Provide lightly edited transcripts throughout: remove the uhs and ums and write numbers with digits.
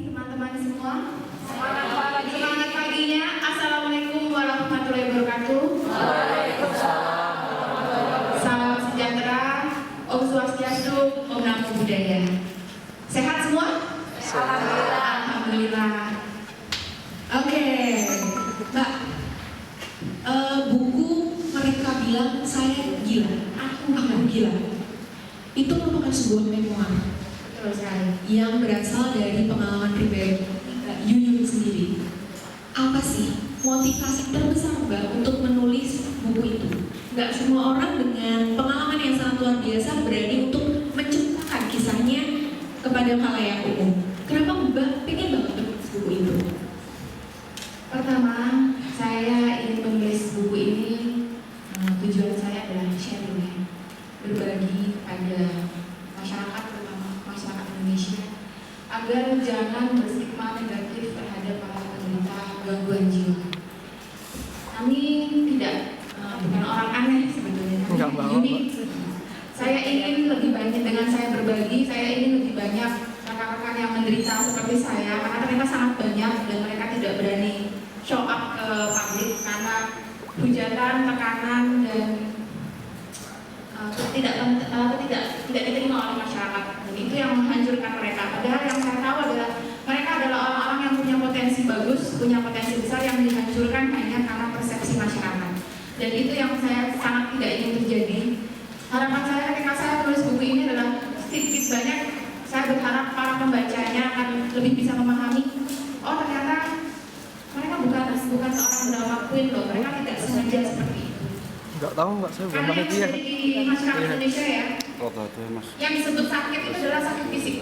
teman-teman semua. Semangat paginya. Assalamualaikum warahmatullahi wabarakatuh. Salam sejahtera. Om Swastiastu. Om Namo Buddhaya. Sehat semua? Alhamdulillah. Oke, Mbak. Buku mereka bilang saya gila. Aku gila. Itu merupakan sebuah memoir yang berasal dari pengalaman pribadi Yuyun sendiri. Apa sih motivasi terbesar Mbak untuk menulis buku itu? Gak semua orang dengan pengalaman yang sangat luar biasa berani untuk menceritakan kisahnya kepada khalayak umum. Kenapa Mbak pengen banget menulis buku itu? Pertama, saya ingin menulis buku ini, tujuan saya adalah sharing, berbagi kepada masyarakat, terutama masyarakat Indonesia, agar jangan berstigma negatif terhadap para penderita gangguan jiwa. Kami bukan orang aneh sebetulnya, kami unik. Saya ingin lebih banyak, dengan saya berbagi, saya ingin lebih banyak rekan-rekan yang menderita seperti saya, karena mereka sangat banyak dan mereka tidak berani show up ke publik karena hujatan, tekanan, dan tidak diterima oleh masyarakat. Dan itu yang menghancurkan mereka. Padahal yang saya tahu adalah mereka adalah orang-orang yang punya potensi bagus, punya potensi besar yang dihancurkan hanya karena persepsi masyarakat. Dan itu yang saya sangat tidak ingin terjadi. Harapan saya ketika saya menulis buku ini adalah sedikit banyak saya berharap para pembacanya akan lebih bisa memahami. Oh, ternyata mereka bukan seorang drama queen loh. Mereka tidak sengaja seperti itu. Enggak tahu Mbak, saya belum Karena pernah yang di masyarakat Indonesia ya, yang disebut sakit itu adalah sakit fisik.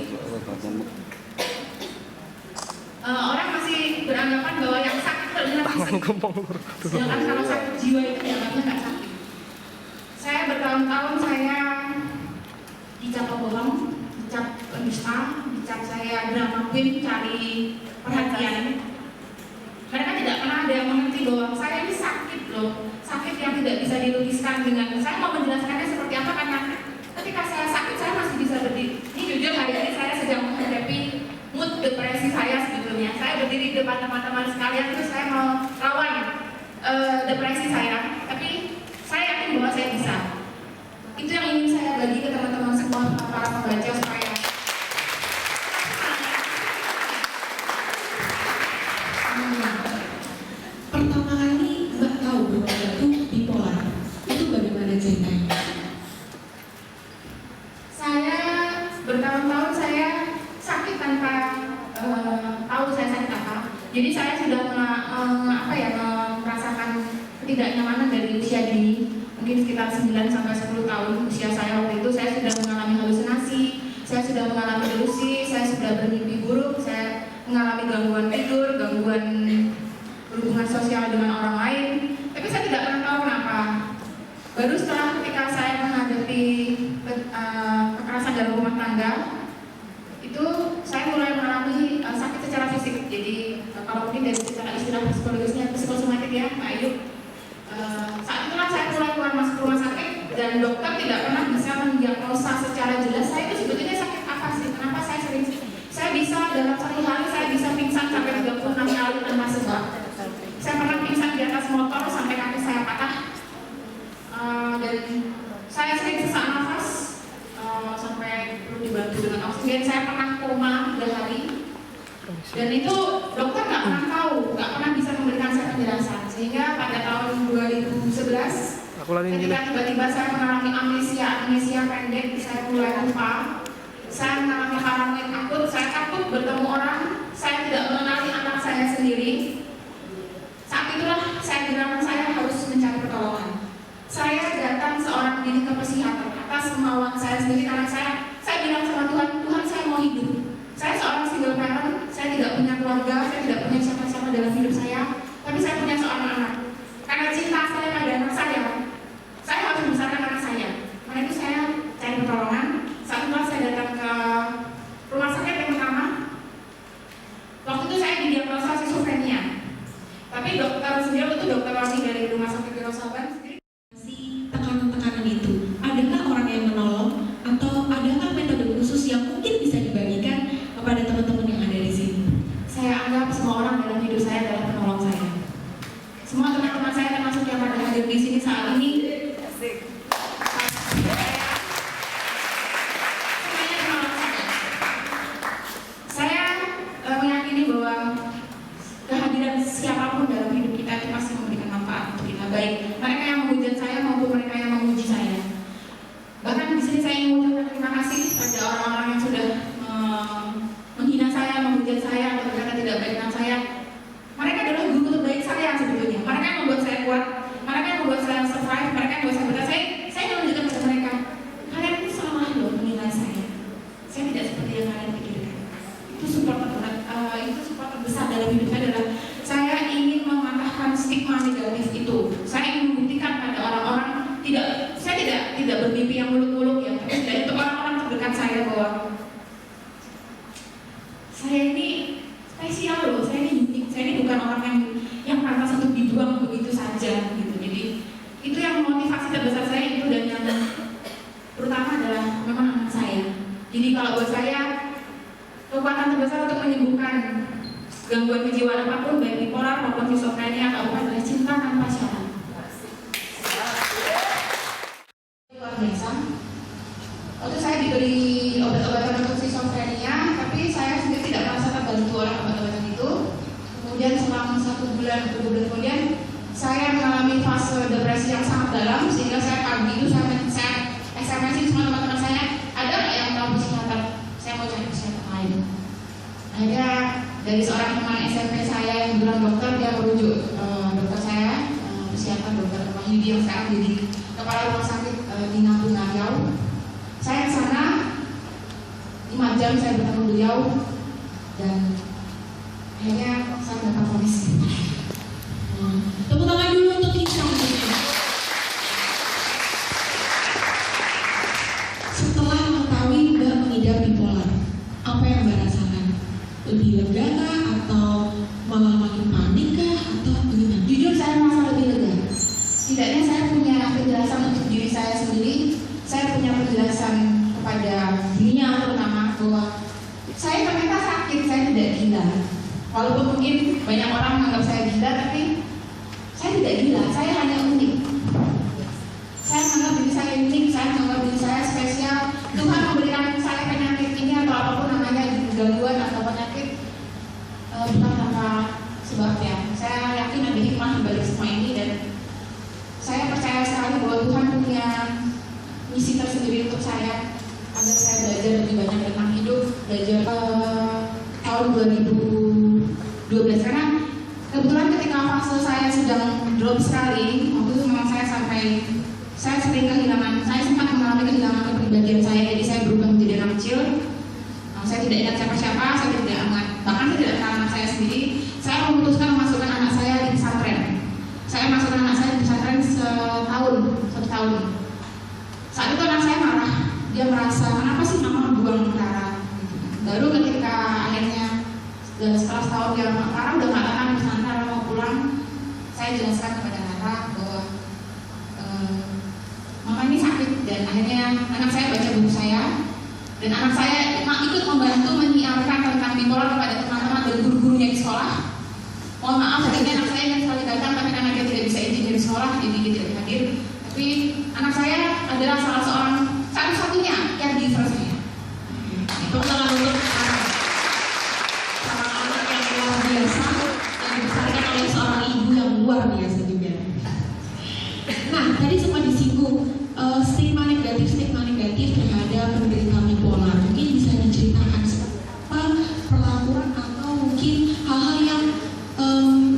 Orang masih beranggapan bahwa yang sakit itu adalah fisik. Sedangkan kalau sakit jiwa itu dianggapnya nggak sakit. Saya bertahun-tahun saya dicap pembohong, dicap penista, dicap saya drama queen, cari perhatian. Mereka tidak pernah ada yang mengerti bahwa saya ini sakit loh, sakit yang tidak bisa dilukiskan dengan. Saya mau menjelaskannya seperti apa karena ketika saya sakit saya masih bisa berdiri. Ini jujur hari ini saya sedang menghadapi mood depresi saya sebetulnya. Saya berdiri di depan teman-teman sekalian terus saya mau lawan depresi saya, tapi saya yakin bahwa saya bisa. Itu yang ingin saya bagi ke teman-teman semua, para pembaca supaya pertama kali Mbak tahu bahwa itu bipolar, itu bagaimana ceritanya? Saya bertahun-tahun saya sakit tanpa tahu saya sakit apa. Jadi saya sudah merasakan ketidaknyamanan dari usia dini, mungkin sekitar 9 sampai 10 tahun usia saya waktu itu. Saya sudah mengalami halusinasi, saya sudah mengalami delusi, saya sudah bermimpi buruk, saya mengalami gangguan tidur, gangguan berhubungan sosial dengan orang lain, tapi saya tidak pernah tahu kenapa. Baru setelah ketika saya menghadapi kekerasan dalam rumah tangga, itu saya mulai mengalami sakit secara fisik. Jadi kalau mungkin dari istilah psikologisnya psikosomatik ya, Pak Ayu. Saat itulah saya mulai keluar masuk rumah sakit dan dokter tidak pernah bisa mendiagnosa secara jelas saya itu sebetulnya sakit apa sih, kenapa saya sering. Saya bisa dalam satu hari saya bisa pingsan sampai 36 kali tanpa sebab. Saya pernah pingsan di atas motor sampai kaki saya patah, dan saya sering sesak nafas sampai perlu dibantu dengan oksigen. Saya pernah koma 3 hari, dan itu dokter nggak pernah tahu, nggak pernah bisa memberikan saya penjelasan. Sehingga pada tahun 2011, ketika tiba-tiba saya mengalami amnesia pendek, saya mulai lupa, saya mengalami paranoid akut, saya takut bertemu orang, saya tidak mengenali anak saya sendiri. Saat itulah saya bilang saya harus mencari pertolongan. Saya datang seorang diri ke psikiater atas kemauan saya sendiri karena saya bilang sama Tuhan, Tuhan saya mau hidup. Saya seorang single parent, saya tidak punya keluarga, saya tidak punya siapa-siapa dalam hidup saya, tapi saya punya seorang anak. Karena cinta saya pada anak saya harus membesarkan anak saya. Karena itu saya cari pertolongan. Saat itulah saya datang ke rumah sakit yang pertama. Waktu itu saya didiagnosa skizofrenia. Tapi dokter sendiri itu dokter Rani dari rumah sakit Wirasaban sendiri tekanan-tekanan itu. Adakah orang yang menolong atau adakah metode khusus yang mungkin bisa dibagikan kepada teman-teman yang ada di sini? dalam hidup saya adalah saya ingin mematahkan stigma negatif itu. Saya ingin membuktikan pada orang-orang, saya tidak bermimpi yang muluk-muluk ya, tapi setidaknya untuk orang-orang terdekat saya bahwa saya ini spesial loh, saya ini unik, saya ini bukan orang yang pantas untuk dibuang begitu saja gitu. Jadi itu yang motivasi terbesar saya itu, dan yang terutama adalah memang anak saya. Jadi kalau buat saya kekuatan terbesar untuk menyembuhkan gangguan kejiwaan apapun, baik bipolar maupun skizofrenia atau apa, adalah cinta tanpa syarat. Luar biasa. Waktu saya diberi obat-obatan untuk skizofrenia, tapi saya sendiri tidak merasa terbantu oleh obat-obatan itu. Kemudian selama 1 bulan atau 2 bulan kemudian, saya mengalami fase depresi yang sangat dalam, sehingga saya pagi itu saya SMS-in semua teman-teman saya, ada nggak yang tahu psikiater? Saya mau cari psikiater lain. Akhirnya dari seorang teman SMP saya yang bilang dokter, dia merujuk dokter saya, psikiater dokter Wahyudi yang sekarang jadi kepala rumah sakit di Natuna Riau. Saya ke sana 5 jam saya bertemu beliau, dan akhirnya saya dapat vonis. Tepuk tangan dulu untuk Kisha. Setelah mengetahui Mbak mengidap bipolar, apa yang Mbak rasakan? Lebih lega kah, atau malah makin panik kah, atau bagaimana? Jujur saya merasa lebih lega. Setidaknya saya punya penjelasan untuk diri saya sendiri. Saya punya penjelasan kepada dunia terutama bahwa saya ternyata sakit, saya tidak gila. Walaupun mungkin banyak orang menganggap saya gila, tapi saya tidak gila, saya hanya unik. Saya menganggap diri saya unik, saya menganggap diri saya spesial. Tuhan memberikan saya penyakit ini atau apapun namanya, gangguan atau penyakit, bukan tanpa sebabnya. Saya yakin ada hikmah di balik semua ini, dan saya percaya sekali bahwa Tuhan punya misi tersendiri untuk saya, agar saya belajar lebih banyak tentang hidup, belajar tahun 2012, karena kebetulan ketika fase saya sedang drop sekali, waktu itu memang saya sering kehilangan, saya sempat mengalami kehilangan kepribadian saya, jadi saya berubah menjadi anak kecil. Saya tidak ingat siapa-siapa, saya tidak ingat, bahkan saya tidak kenal anak saya sendiri. Saya memutuskan memasukkan anak saya di pesantren. Saya masukkan anak saya di pesantren 1 tahun. Saat itu anak saya marah, dia merasa kenapa sih mama buang Clara. Baru ketika akhirnya setelah setahun dia Clara udah nggak tahan di pesantren, mau pulang, saya jelaskan kepada Clara bahwa mama ini sakit, dan akhirnya anak saya baca buku saya, dan anak saya ikut membantu menyiarkan tentang bipolar kepada teman-teman dan guru-gurunya di sekolah. Mohon maaf, akhirnya anak saya yang sekali datang, tapi karena dia tidak bisa izin dari sekolah, jadi dia tidak hadir. Tapi anak saya adalah salah seorang satu-satunya caregiver saya. Itu sangat untuk seorang anak yang luar biasa, yang dibesarkan oleh seorang ibu yang luar biasa juga. Nah, tadi sempat disinggung stigma negatif terhadap penderita bipolar. Mungkin bisa diceritakan apa perlakuan atau mungkin hal-hal yang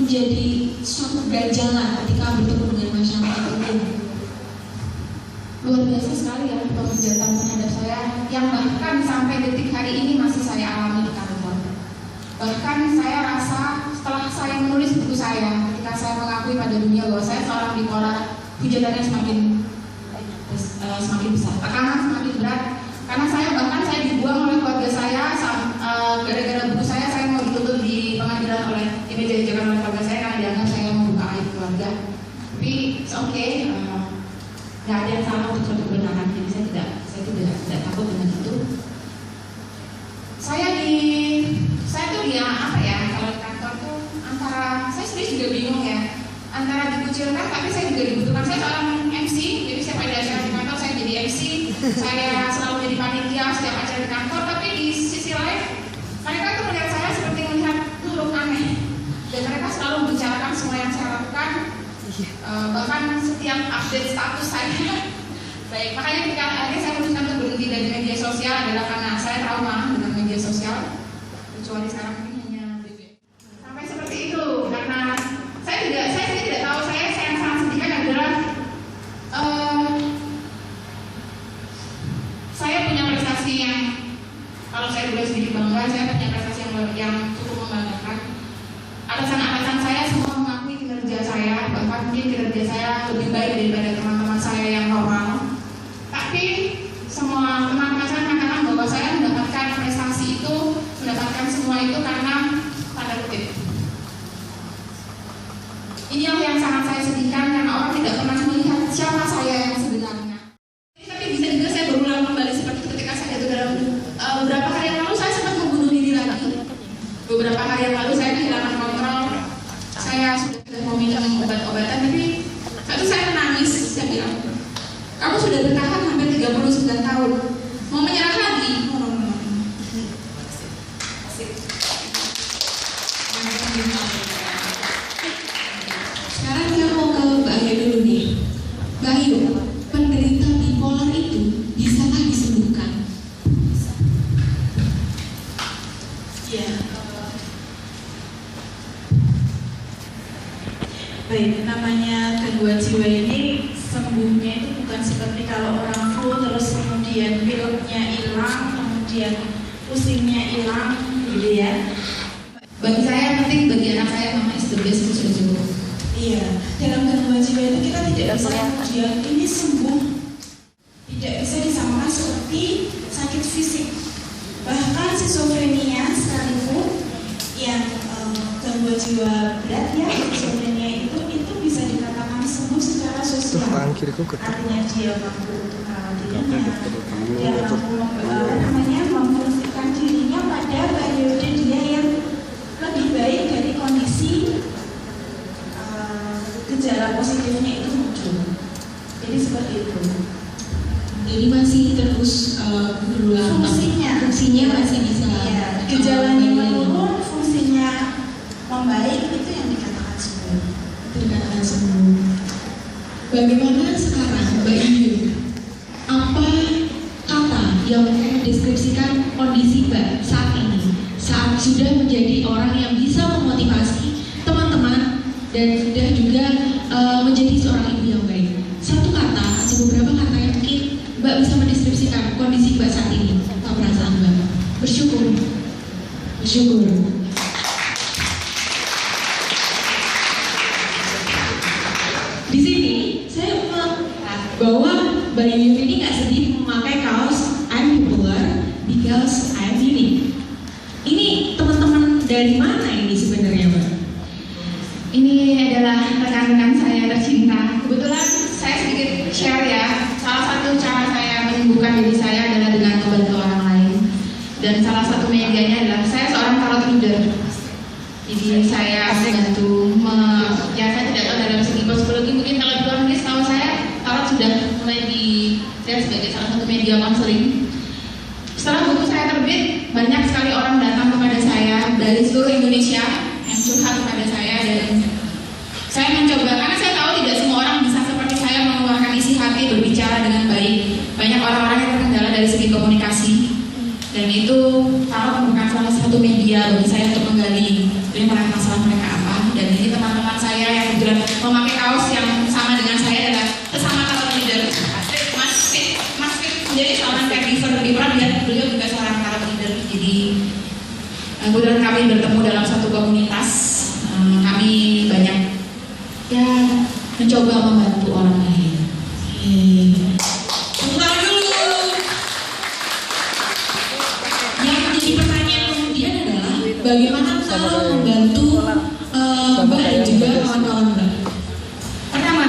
menjadi suatu ganjalan ketika bertemu dengan masyarakat umum. Luar biasa sekali ya penghujatan terhadap saya, yang bahkan sampai detik hari ini masih saya alami di kantor. Bahkan saya rasa setelah saya menulis buku saya, ketika saya mengakui pada dunia bahwa saya seorang bipolar, hujatannya semakin besar, tekanan semakin berat, karena saya dibuang oleh keluarga saya, gara-gara buku saya mau dituntut di pengadilan oleh dimeja-mejakan oleh keluarga saya karena dianggap saya membuka aib keluarga. Tapi it's okay, nggak ada yang salah untuk suatu kebenaran, jadi saya tidak takut dengan itu. Saya tuh dia apa ya, kalau di kantor tuh antara saya sendiri juga bingung ya, antara dikucilkan tapi saya juga dibutuhkan. Saya seorang MC, jadi saya pada acara di kantor saya jadi MC, saya selalu jadi panitia setiap acara di kantor, tapi di sisi lain mereka tuh melihat saya seperti melihat makhluk aneh, dan mereka selalu membicarakan semua yang saya lakukan. Bahkan setiap update status saya baik, makanya ketika akhirnya saya memutuskan untuk berhenti dari media sosial adalah karena saya trauma dengan media sosial, kecuali sekarang ini hanya sampai seperti itu. Karena saya sendiri tidak tahu, saya yang sangat sedihkan adalah saya punya prestasi yang, kalau saya boleh sedikit bangga, saya punya prestasi yang cukup membanggakan. mungkin kinerja saya lebih baik daripada teman-teman saya yang normal. Tapi semua teman-teman saya mengatakan bahwa saya mendapatkan prestasi itu, mendapatkan semua itu karena tanda kutip. Ini yang sangat saya sedihkan karena orang tidak pernah melihat siapa saya yang sebenarnya. Tapi bisa juga saya berulang kembali seperti itu ketika saya jatuh dalam beberapa hari yang lalu saya sempat membunuh diri lagi. Beberapa hari yang lalu saya kehilangan kontrol. Saya sudah mau minum obat-obatan, tapi waktu saya menangis, saya bilang, kamu sudah bertahan hampir 39 tahun, mau menyerah lagi? Sekarang saya mau ke Mbak Ayu dulu nih. Mbak Ayu, penderita bipolar itu bisakah disembuhkan? Ya, baik, namanya gangguan jiwa ini sembuhnya itu bukan seperti kalau orang flu terus kemudian pileknya hilang, kemudian pusingnya hilang, gitu ya. Bagi saya penting, bagi anak saya mama is the best, itu sudah cukup. Iya, dalam gangguan jiwa itu kita tidak bisa kemudian ini sembuh, tidak bisa disamakan seperti sakit fisik. Bahkan schizophrenia sekalipun yang gangguan jiwa berat ya, schizophrenia itu bisa dikatakan sembuh secara sosial. Artinya dia mampu untuk merawat dirinya, dia mampu memfungsikan dirinya pada periode dia yang lebih baik dari kondisi gejala positifnya itu muncul. Jadi seperti itu. Jadi masih terus berulang. Fungsinya masih bisa. Ya, gejalanya menurun, fungsinya membaik, itu yang dikatakan sembuh. Dikatakan sembuh. Bagaimana sekarang Mbak Yu? Apa kata yang mendeskripsikan kondisi Mbak saat ini? Saat sudah menjadi orang yang bisa memotivasi teman-teman dan sudah juga menjadi seorang ibu yang baik. Satu kata atau beberapa kata yang mungkin Mbak bisa mendeskripsikan kondisi Mbak saat ini. Apa perasaan Mbak? Bersyukur. Bersyukur. Di sini saya melihat bahwa Mbak Yu ini nggak sedih memakai kaos I'm popular because I'm unique. Ini teman-teman dari mana ini sebenarnya Mbak? Ini adalah rekan-rekan saya tercinta. Kebetulan saya sedikit share ya. Salah satu cara saya menyembuhkan diri saya adalah dengan membantu orang lain. Dan salah satu medianya adalah saya seorang tarot reader. Jadi saya membantu, ya saya tidak tahu dalam segi psikologi, mungkin kalau di luar negeri setahu saya tarot sudah mulai saya sebagai salah satu media konseling. Setelah buku saya terbit, banyak sekali orang datang kepada saya dari seluruh Indonesia yang curhat kepada saya, dan saya mencoba, karena saya tahu tidak semua orang bisa seperti saya mengeluarkan isi hati, berbicara dengan baik. Banyak orang-orang yang terkendala dari segi komunikasi, dan itu tarot merupakan salah satu media bagi saya untuk menggali masalah mereka apa. Dan ini teman-teman saya yang kebetulan memakai kaos yang sama dengan saya adalah sesama tarot leader. Mas Fit menjadi seorang caregiver di Peran, dan beliau juga seorang tarot leader. Jadi kebetulan kami bertemu dalam satu komunitas. Kami banyak ya mencoba membantu orang lain. Tepuk dulu. Yang menjadi pertanyaan kemudian adalah bagaimana kalau membantu Mbak dan juga kawan-kawan Mbak? Pertama,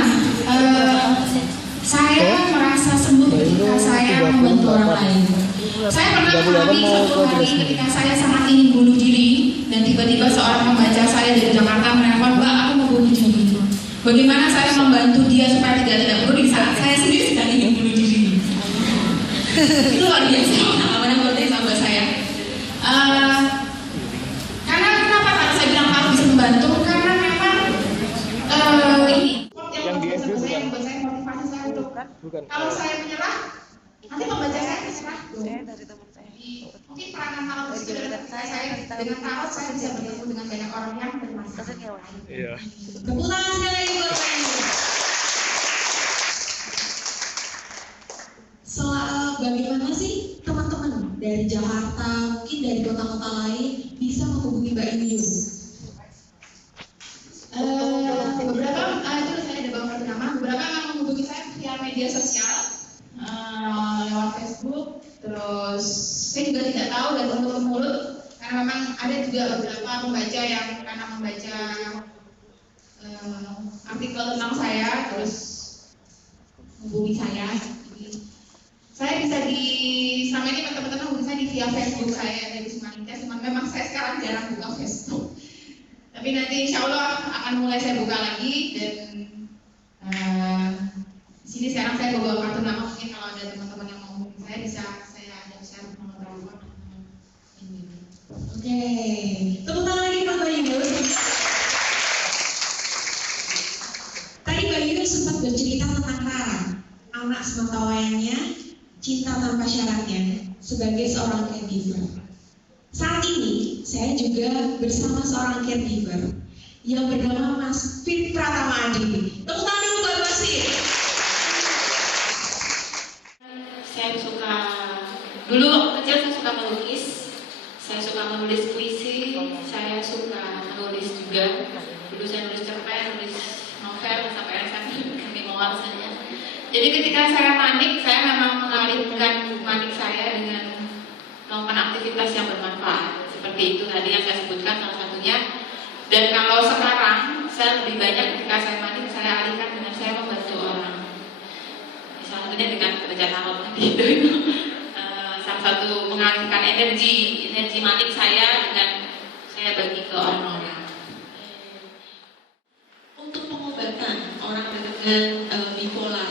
saya merasa sembuh ketika saya membantu orang lain. Saya pernah mengalami suatu hari ketika saya sangat ingin bunuh diri, dan tiba-tiba seorang pembaca saya dari Jakarta menelpon, "Mbak, aku mau bunuh diri." Bagaimana saya membantu dia supaya tidak bunuh diri saat saya sendiri sedang ingin bunuh diri. Itu luar biasa pengalaman yang luar biasa buat saya. Karena kenapa kalau saya bilang harus bisa membantu? Karena memang ini yang buat saya motivasi saya untuk kalau saya menyerah, nanti pembaca saya menyerah. Mungkin peranan kalau saya dengan tarot saya bisa bertemu dengan banyak orang yang bermasalah. Iya. Tepuk tangan sekali lagi buat Mbak Yu. Bagaimana sih teman-teman dari Jakarta, mungkin dari kota-kota lain bisa menghubungi Mbak Yu? Beberapa itu saya media sosial, lewat Facebook. Terus saya juga tidak tahu dari mulut ke mulut, karena memang ada juga beberapa pembaca yang karena membaca artikel tentang saya terus menghubungi saya. Jadi, saya bisa selama ini teman-teman menghubungi saya via Facebook saya dari Sumanika, cuman memang saya sekarang jarang buka Facebook. Tapi nanti insya Allah akan mulai saya buka lagi, dan di sini sekarang saya bawa kartu nama, mungkin kalau ada teman-teman yang mau hubungi saya bisa saya share nomor telepon. Oke, tepuk tangan lagi Pak Bayu. Tadi Bayu sempat bercerita tentang Rara, anak sematawayangnya, cinta tanpa syaratnya, sebagai seorang caregiver. Saat ini saya juga bersama seorang caregiver yang bernama Mas Fit Pratama Adi. Tepuk tangan dulu buat Mas Fit. Saya suka, dulu waktu kecil saya suka melukis, saya suka menulis puisi, saya suka menulis juga. Dulu saya nulis cerpen, nulis novel, sampai SMP kami mawar saja. Jadi ketika saya panik, saya memang mengalihkan panik saya dengan melakukan aktivitas yang bermanfaat. Seperti itu tadi yang saya sebutkan salah satunya. Dan kalau sekarang, saya lebih banyak ketika saya panik, saya alihkan dengan saya membantu orang. Salah satunya dengan kerja tarot tadi itu. Salah satu mengalihkan energi manik saya dengan saya bagi ke orang-orang. Untuk pengobatan orang dengan bipolar,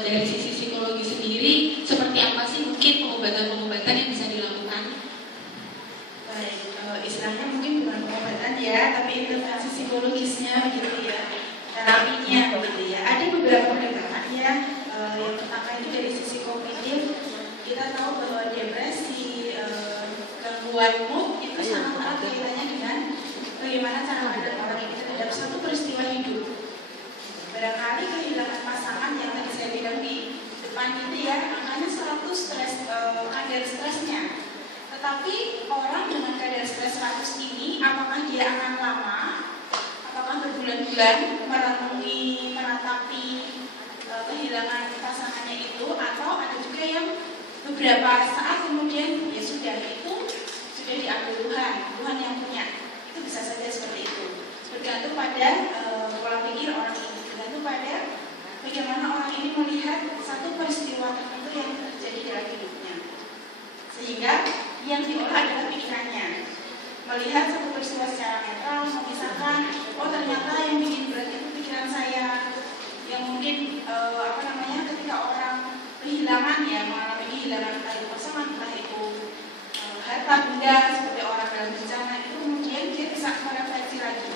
dari sisi psikologi sendiri, seperti apa sih mungkin pengobatan-pengobatan yang bisa dilakukan? Baik, istilahnya mungkin bukan pengobatan ya, tapi intervensi psikologisnya gitu ya, terapinya gitu ya. Ada beberapa pendekatan ya. Yang pertama itu dari sisi kognitif, kita tahu bahwa depresi, gangguan mood itu sangat erat kaitannya dengan bagaimana cara pandang orang itu terhadap satu peristiwa hidup. Barangkali kehilangan pasangan yang tadi saya bilang di depan itu ya, angkanya 100 kadar stresnya. Tetapi orang dengan kadar stres 100 ini, apakah dia akan lama, apakah berbulan-bulan merenungi, meratapi kehilangan pasangannya itu, atau ada juga yang beberapa saat kemudian ya sudah diambil Tuhan yang punya. Itu bisa saja seperti itu. Bergantung pada pola pikir orang ini, bergantung pada bagaimana orang ini melihat satu peristiwa tertentu yang terjadi dalam hidupnya. Sehingga yang diolah adalah pikirannya. Melihat satu peristiwa secara netral, memisahkan, oh ternyata yang bikin berat itu pikiran saya. Yang mungkin ketika orang kehilangan ya, mengalami kehilangan entah itu pasangan, entah itu harta benda seperti orang dalam bencana, itu kemudian dia bisa merefleksi lagi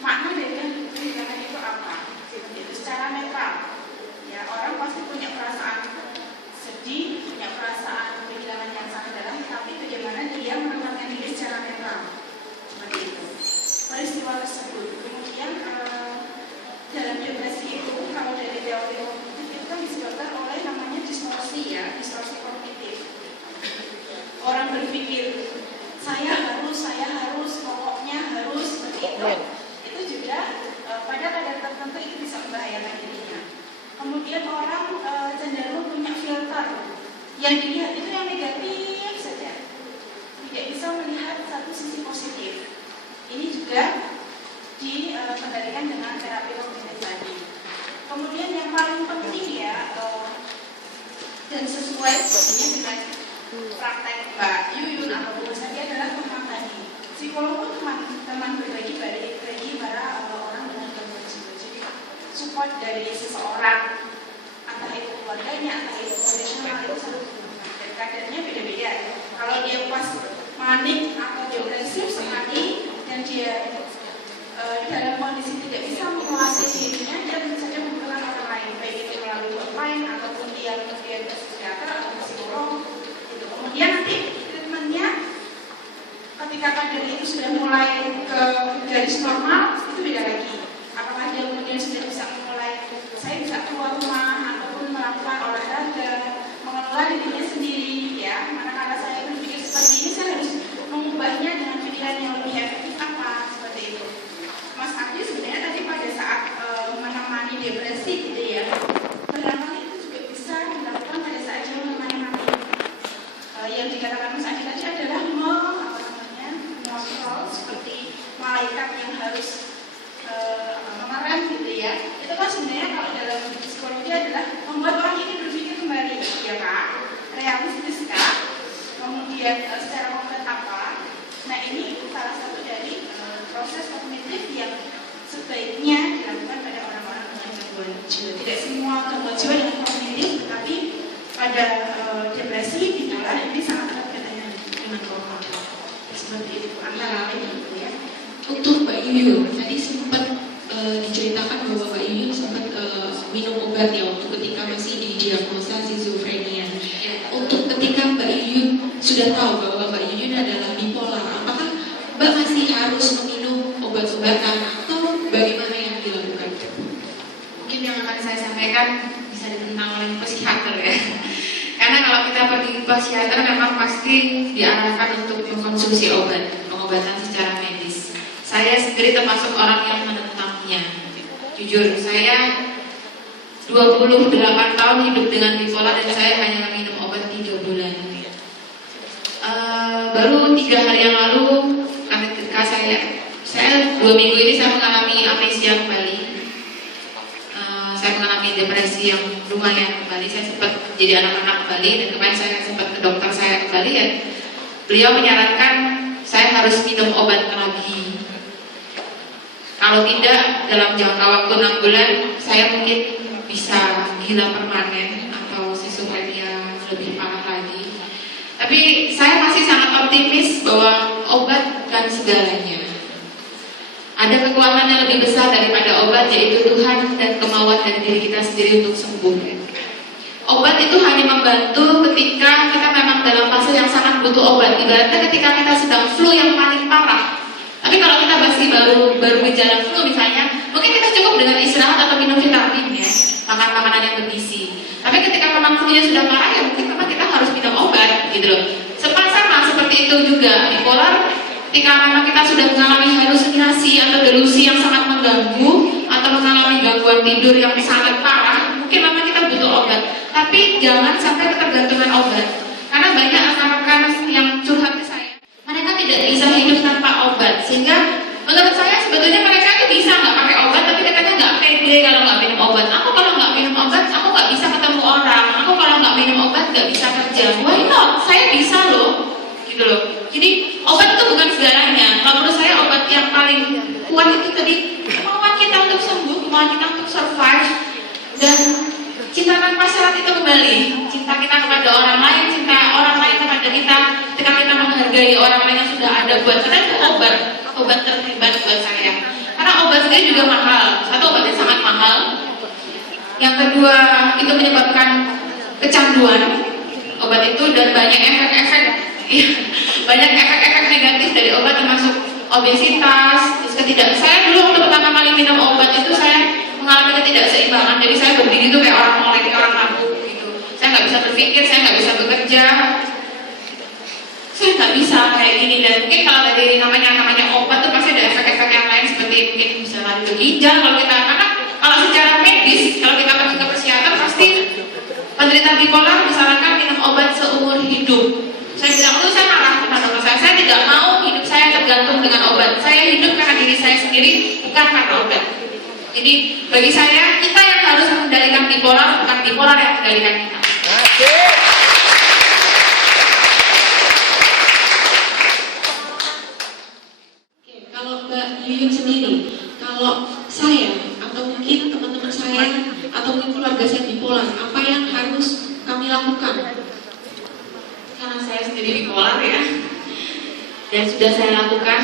makna dari kehilangan itu apa, seperti itu secara netral ya. Orang pasti punya perasaan sedih, punya perasaan kehilangan yang sangat dalam, tapi bagaimana dia menempatkan diri secara netral seperti itu peristiwa tersebut. Kemudian dalam depresi itu, kalau dari teori kognitif itu kan disebabkan oleh namanya distorsi ya, distorsi kognitif. Orang berpikir saya harus, pokoknya harus seperti itu. Itu juga pada kadar tertentu itu bisa membahayakan dirinya. Kemudian orang cenderung punya filter, yang dilihat itu yang negatif saja, tidak bisa melihat satu sisi positif. Ini juga dikendalikan dengan terapi kognitif tadi. Kemudian yang paling penting ya, dan sesuai sebenarnya dengan praktek Mbak Yuyun atau Bu Sari adalah teman tadi. Psikolog itu teman berbagi bagi para orang dengan gangguan jiwa. Jadi support dari seseorang, entah itu keluarganya, entah itu profesional, itu selalu dan kadarnya beda-beda. Kalau dia pas manik atau depresif sekali dan dia dalam kondisi tidak bisa menguasai dirinya, dia tentu saja membutuhkan orang lain, baik itu melalui hotline ataupun dia ke psikiater atau psikolog. Gitu. Kemudian nanti treatmentnya ketika kadar itu sudah mulai ke garis normal, itu beda lagi. Apakah dia kemudian sudah bisa memulai, saya bisa keluar rumah ataupun melakukan olahraga, mengelola dirinya sendiri, ya. Manakala saya berpikir seperti ini, saya harus mengubahnya dengan pikiran yang lebih efektif apa, seperti itu. Mas Adi sebenarnya tadi pada saat menemani depresi gitu ya, bernama malaikat yang harus memerem gitu ya. Itu kan sebenarnya kalau dalam psikologi adalah membuat orang ini berpikir kembali, ya Kak, realistis Kak, kemudian secara konkret apa. Nah ini salah satu dari proses kognitif yang sebaiknya dilakukan pada orang-orang dengan gangguan jiwa. Tidak semua gangguan jiwa dengan kognitif, tapi pada depresi, bipolar ini sangat erat kaitannya dengan kognitif. Seperti itu antara lain gitu ya. Untuk Mbak Yuyun, tadi sempat diceritakan bahwa Mbak Yuyun sempat minum obat ya waktu ketika masih didiagnosa skizofrenia. Untuk ketika Mbak Yuyun sudah tahu bahwa Mbak Yuyun adalah bipolar, apakah Mbak masih harus meminum obat-obatan atau bagaimana yang dilakukan? Mungkin yang akan saya sampaikan bisa ditentang oleh psikiater ya. Karena kalau kita pergi ke psikiater memang pasti diarahkan untuk mengkonsumsi pengobatan secara medis. Saya sendiri termasuk orang yang menentangnya. Jujur, saya 28 tahun hidup dengan bipolar dan saya hanya minum obat 3 bulan. Baru 3 hari yang lalu, ketika saya 2 minggu ini saya mengalami amnesia kembali. Saya mengalami depresi yang lumayan kembali. Saya sempat jadi anak-anak kembali dan kemarin saya sempat ke dokter saya kembali ya. Beliau menyarankan saya harus minum obat lagi. Kalau tidak dalam jangka waktu 6 bulan saya mungkin bisa gila permanen atau skizofrenia lebih parah lagi. Tapi saya masih sangat optimis bahwa obat bukan segalanya. Ada kekuatan yang lebih besar daripada obat, yaitu Tuhan dan kemauan dari diri kita sendiri untuk sembuh. Obat itu hanya membantu ketika kita memang dalam fase yang sangat butuh obat. Ibaratnya ketika kita sedang flu yang paling parah. Tapi kalau kita masih baru gejala flu misalnya, mungkin kita cukup dengan istirahat atau minum vitamin ya, makan makanan yang bergizi. Tapi ketika memang flu-nya sudah parah ya mungkin memang kita harus minum obat gitu loh. Sama seperti itu juga bipolar. Ketika memang kita sudah mengalami halusinasi atau delusi yang sangat mengganggu atau mengalami gangguan tidur yang sangat parah, mungkin memang kita butuh obat. Tapi jangan sampai ketergantungan obat. Karena banyak rekan-rekan yang curhat ke saya, mereka tidak bisa hidup tanpa obat. Sehingga menurut saya sebetulnya mereka itu bisa nggak pakai obat, tapi katanya nggak pede kalau nggak minum obat. Aku kalau nggak minum obat, aku nggak bisa ketemu orang. Aku kalau nggak minum obat nggak bisa kerja. Why not? Saya bisa loh, gitu loh. Jadi obat itu bukan segalanya. Kalau menurut saya obat yang paling kuat itu tadi kemauan kita untuk sembuh, kemauan kita untuk survive, dan cinta tanpa syarat itu kembali. Cinta kita kepada orang lain, cinta orang lain kepada kita. Ketika kita menghargai orang lain yang sudah ada buat kita, itu obat terhebat buat saya. Karena obat sendiri juga mahal. Satu, obatnya sangat mahal. Yang kedua, itu menyebabkan kecanduan obat itu dan banyak efek-efek. Banyak efek-efek negatif dari obat termasuk obesitas, terus saya dulu waktu pertama kali minum obat itu saya mengalami ketidakseimbangan, jadi saya berdiri itu kayak orang molek, kayak orang mabuk gitu. Saya nggak bisa berpikir, saya nggak bisa bekerja, saya nggak bisa kayak gini. Dan mungkin kalau dari namanya obat tuh pasti ada efek-efek yang lain seperti mungkin bisa lari ke ginjal karena kalau secara medis kalau kita pergi ke psikiater pasti penderita bipolar disarankan minum obat seumur hidup. Saya bilang itu saya marah kepada dokter saya tidak mau hidup saya tergantung dengan obat. Saya hidup karena diri saya sendiri, bukan karena obat. Jadi bagi saya kita yang harus mengendalikan bipolar, bukan bipolar yang mengendalikan kita. Oke, kalau Mbak Yuyun sendiri, kalau saya atau mungkin teman-teman saya atau mungkin keluarga saya bipolar, apa yang harus kami lakukan? Karena saya sendiri bipolar ya, dan sudah saya lakukan,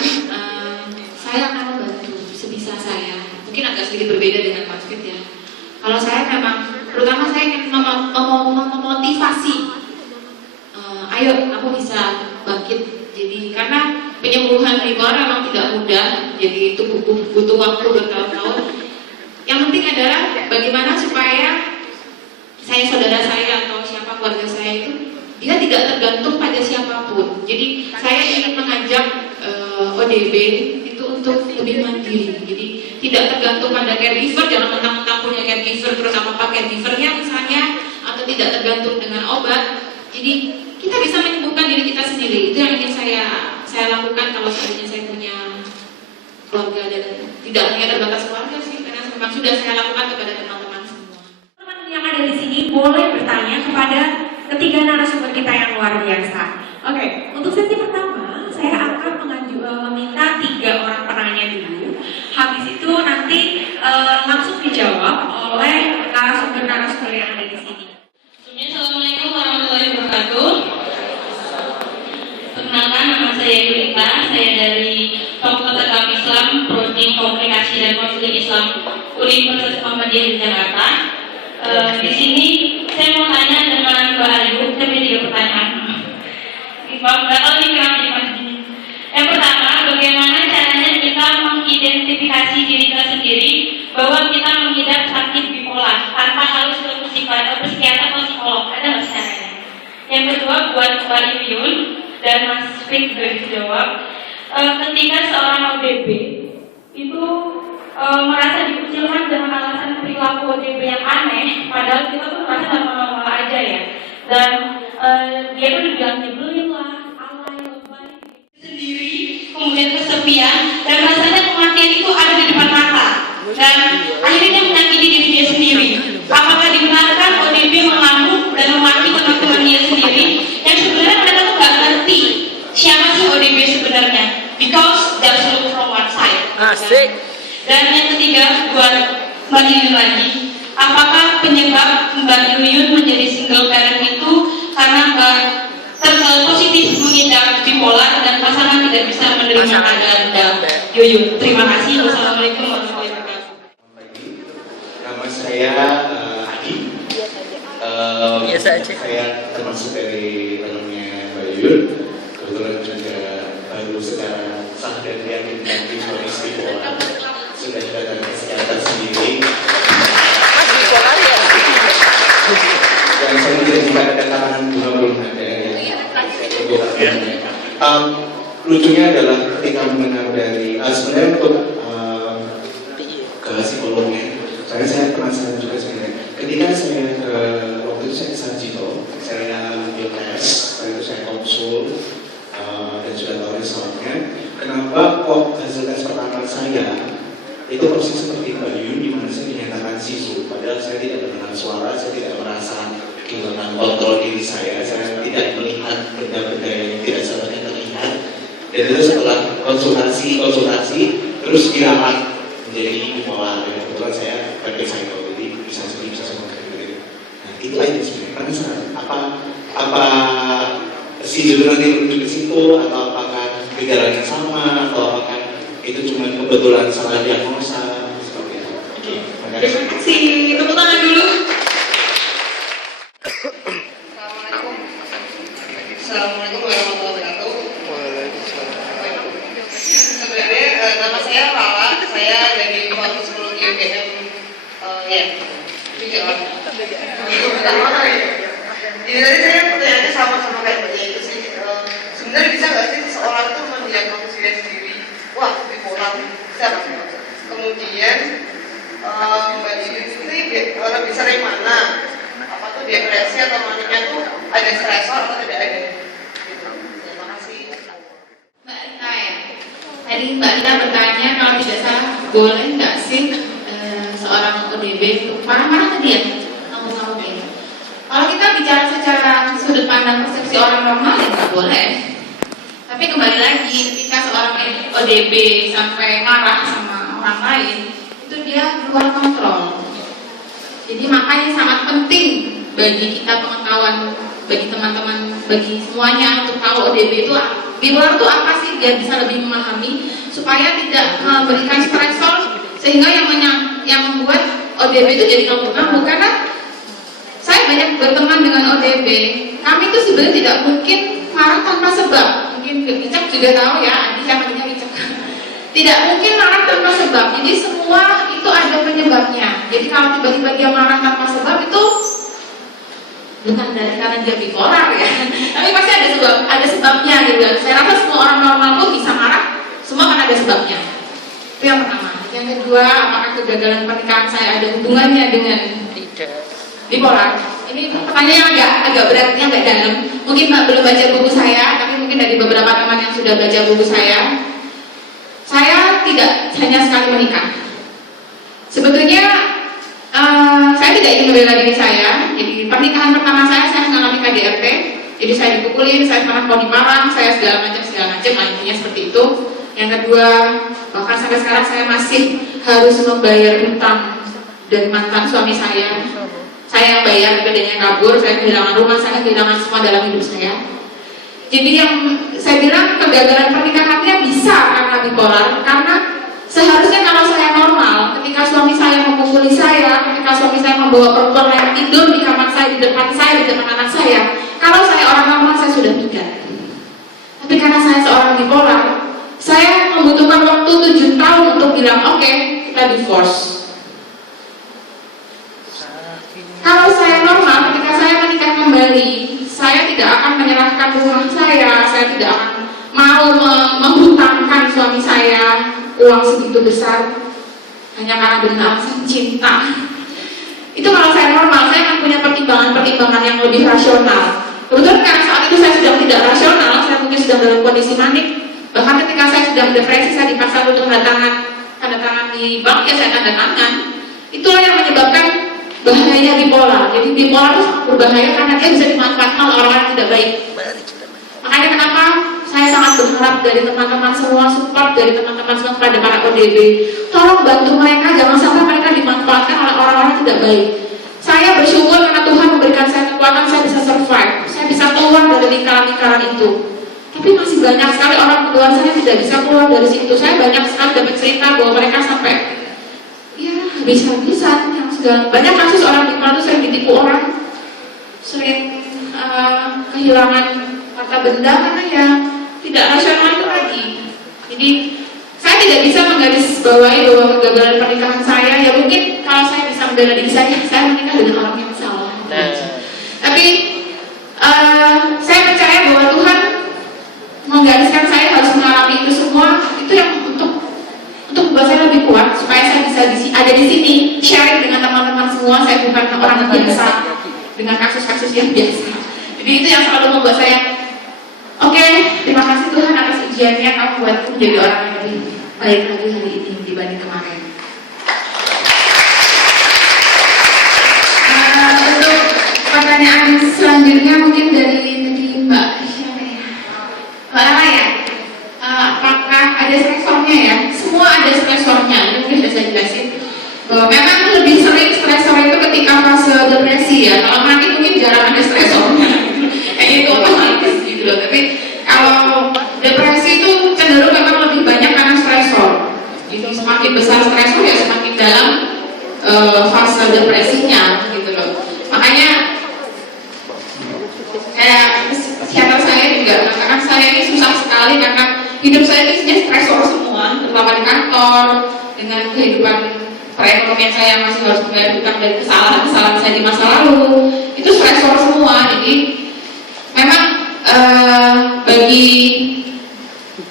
saya akan membantu sebisa saya. Mungkin agak sedikit berbeda dengan Mas Fit ya. Kalau saya memang, terutama saya ingin memotivasi, ayo aku bisa bangkit. Jadi karena penyembuhan bipolar memang tidak mudah, jadi itu butuh waktu bertahun-tahun. Yang penting adalah bagaimana supaya saudara saya atau siapa keluarga saya itu dia tidak tergantung pada siapapun. Jadi saya ingin mengajak ODB itu untuk lebih mandiri. Jadi tidak tergantung pada caregiver, jangan mentang-mentang punya caregiver terus apa caregivernya misalnya, atau tidak tergantung dengan obat. Jadi kita bisa menyembuhkan diri kita sendiri. Itu yang ingin saya lakukan kalau seandainya saya punya keluarga dan tidak hanya terbatas keluarga sih, karena memang sudah saya lakukan kepada teman-teman semua. Teman-teman yang ada di sini boleh bertanya kepada ketiga narasumber kita yang luar biasa. Oke, untuk sesi pertama saya akan meminta 3 orang penanya dulu. Habis itu nanti langsung dijawab oleh narasumber yang ada di sini. Assalamualaikum warahmatullahi wabarakatuh. Perkenalkan, nama saya Yulita. Saya dari Fakultas Agama Islam, Prodi Komunikasi dan Konseling Islam Universitas Muhammadiyah di Jakarta. Di sini saya mau tanya dengan Mbak Ayu, tapi 3 pertanyaan. Nggak tahu nih kenapa di. Yang pertama, bagaimana caranya kita mengidentifikasi diri kita sendiri bahwa kita mengidap sakit bipolar tanpa harus ke psikiater atau psikolog? Ada nggak caranya? Yang kedua, buat Mbak Yuyun dan Mas Fik juga dijawab. Ketika seorang ODB itu merasa dikucilkan dengan alasan perilaku ODB yang aneh, padahal kita tuh merasa normal-normal aja ya, dan dia tuh dibilang nyebelin lah, alay, lebay sendiri, kemudian kesepian, dan rasanya kematian itu ada di depan mata, dan akhirnya menyakiti diri dia sendiri. Apakah dibenarkan ODB mengamuk dan memaki teman-teman dia sendiri yang sebenarnya mereka tuh nggak ngerti siapa sih ODB sebenarnya, because just look from one side. Asik. Dan yang ketiga, buat Mbak Yuyun lagi, apakah penyebab Mbak Yuyun menjadi single parent itu karena Mbak positif mengidap bipolar dan pasangan tidak bisa menerima keadaan Mbak Yuyun? Terima kasih. Wassalamualaikum warahmatullahi wabarakatuh. Nama saya Adi. Biasa aja. Saya termasuk dari temannya Mbak Yuyun. Kebetulan juga baru secara sah dan yakin dan divonis bipolar. Sudah datang ke psikiater sendiri. Dan saya menjadikan keterangan bunga belum ada ya. Lucunya adalah ketika mendengar dari sebenarnya untuk ke psikolognya, saya penasaran juga sebenarnya. Ketika saya waktu itu saya ke Sarjito, saya ambil tes, setelah itu saya konsul dan sudah tahu resultnya. Kenapa kok hasil tes pertama saya itu persis seperti Mbak Yuyun, di mana saya dinyatakan sisu, padahal saya tidak mendengar suara, saya tidak merasa kehilangan kontrol diri saya tidak melihat benda-benda yang tidak seharusnya terlihat. Dan itu setelah konsultasi terus dirawat menjadi bipolar. Dan kebetulan saya pakai psycho, jadi bisa sedih, bisa semua gitu. Nah itu aja sebenarnya penasaran apa si judul nanti menuju ke situ, atau apakah gejalanya sama, atau apakah itu cuma kebetulan salah diagnosa seperti itu. Oke, terima kasih. Tepuk tangan dulu. Assalamualaikum warahmatullahi wabarakatuh. Sebenarnya nama saya Lala, saya dari Fakultas Psikologi UGM. Jadi tadi saya pertanyaannya sama kayak itu sih. Sebenarnya bisa nggak sih seseorang itu mendiagnosis diri sendiri? Wah, bipolar bisa nggak? Kemudian Mbak Yuyun ini lebih sering mana? Apa tuh depresi atau maniknya tuh ada stresor atau tidak ada? Gitu. Terima kasih. Mbak Rita ya. Tadi Mbak Rita bertanya kalau tidak salah boleh nggak sih seorang ODB marah-marah tadi ya? Ngomong-ngomong ya. Kalau kita bicara secara sudut pandang persepsi orang normal ya nggak boleh. Tapi kembali lagi, ketika seorang ODB sampai marah sama orang lain, itu dia luar kontrol. Jadi makanya sangat penting bagi kita pengetahuan, bagi teman-teman, bagi semuanya untuk tahu ODB itu bipolar itu apa sih, biar bisa lebih memahami supaya tidak memberikan stresor sehingga yang membuat ODB itu jadi ngamuk-ngamuk. Karena saya banyak berteman dengan ODB, kami itu sebenarnya tidak mungkin marah tanpa sebab. Mungkin Wicak juga tahu ya, Adi siapa namanya Wicak. Tidak mungkin marah tanpa sebab. Jadi semua itu ada penyebabnya. Jadi kalau tiba-tiba dia marah tanpa sebab itu bukan dari karena dia bipolar ya. Tapi pasti ada sebabnya gitu. Saya rasa semua orang normal pun bisa marah, semua kan ada sebabnya. Itu yang pertama. Yang kedua, apakah kegagalan pernikahan saya ada hubungannya dengan bipolar? Ini pertanyaan yang agak berat, yang agak dalam. Mungkin Mbak belum baca buku saya, tapi mungkin dari beberapa teman yang sudah baca buku saya. Saya tidak hanya sekali menikah. Sebetulnya saya tidak ingin membela diri saya. Jadi pernikahan pertama saya mengalami KDRT. Jadi saya dipukulin, saya pernah mau dimarang, saya segala macam, intinya seperti itu. Yang kedua, bahkan sampai sekarang saya masih harus membayar utang dari mantan suami saya. Saya yang bayar, bedanya kabur, saya kehilangan rumah, saya kehilangan semua dalam hidup saya. Jadi yang saya bilang kegagalan pernikahannya bisa karena bipolar, karena seharusnya kalau saya normal, ketika suami saya memukuli saya, ketika suami saya membawa perempuan lain tidur di kamar saya, di depan anak saya, kalau saya orang normal saya sudah tidak. Tapi karena saya seorang bipolar, saya membutuhkan waktu 7 tahun untuk bilang oke, kita divorce. Kalau saya normal, ketika saya menikah kembali, saya tidak akan menyerahkan rumah saya tidak akan mau menghutangkan suami saya uang segitu besar hanya karena dengan alasan cinta. Itu kalau saya normal, saya akan punya pertimbangan yang lebih rasional. Kebetulan karena saat itu saya sedang tidak rasional, saya mungkin sedang dalam kondisi manik. Bahkan ketika saya sedang depresi, saya dipaksa untuk tanda tangan di bank, ya saya tanda tangan. Itulah yang menyebabkan bahayanya bipolar. Jadi bipolar itu sangat berbahaya karena dia bisa dimanfaatkan oleh orang-orang yang tidak baik. Makanya kenapa saya sangat berharap dari teman-teman semua, support dari teman-teman semua kepada para ODB, tolong bantu mereka, jangan sampai mereka dimanfaatkan oleh orang-orang yang tidak baik. Saya bersyukur karena Tuhan memberikan saya kekuatan, saya bisa survive, saya bisa keluar dari lingkaran-lingkaran itu. Tapi masih banyak sekali orang di luar sana tidak bisa keluar dari situ. Saya banyak sekali dapat cerita bahwa mereka sampai habis-habisan yang segala. Banyak kasus orang di mana sering ditipu orang, sering kehilangan harta benda karena ya tidak rasional itu lagi. Jadi saya tidak bisa menggarisbawahi bahwa kegagalan pernikahan saya, ya mungkin kalau saya bisa membela diri saya menikah dengan orang yang salah. Tapi saya percaya bahwa Tuhan menggariskan saya harus mengalami itu semua, itu yang untuk membuat saya lebih kuat supaya saya bisa ada di sini sharing dengan teman-teman semua. Saya bukan orang biasa dengan kasus-kasus yang biasa. Jadi itu yang selalu membuat saya oke, terima kasih Tuhan atas ujiannya, kamu buatku menjadi orang yang lebih baik lagi hari ini dibanding kemarin. Untuk pertanyaan selanjutnya mungkin dari Mbak siapa ya? Mbak Lala ya? Apakah ada stresornya ya? Semua ada stresornya, ini mungkin bisa saya jelasin bahwa memang lebih sering stresor itu ketika fase depresi ya. Kalau nanti mungkin jarang ada stresornya kayak itu otomatis gitu loh. Tapi kalau depresi itu cenderung memang lebih banyak karena stresor. Jadi semakin besar stresor ya semakin dalam fase depresinya gitu loh. Makanya kayak psikiater saya juga mengatakan saya ini susah sekali karena hidup saya ini sebenarnya stresor semua, terutama di kantor, dengan kehidupan perekonomian saya yang masih harus membayar hutang dari kesalahan-kesalahan saya di masa lalu, itu stresor semua. Jadi memang bagi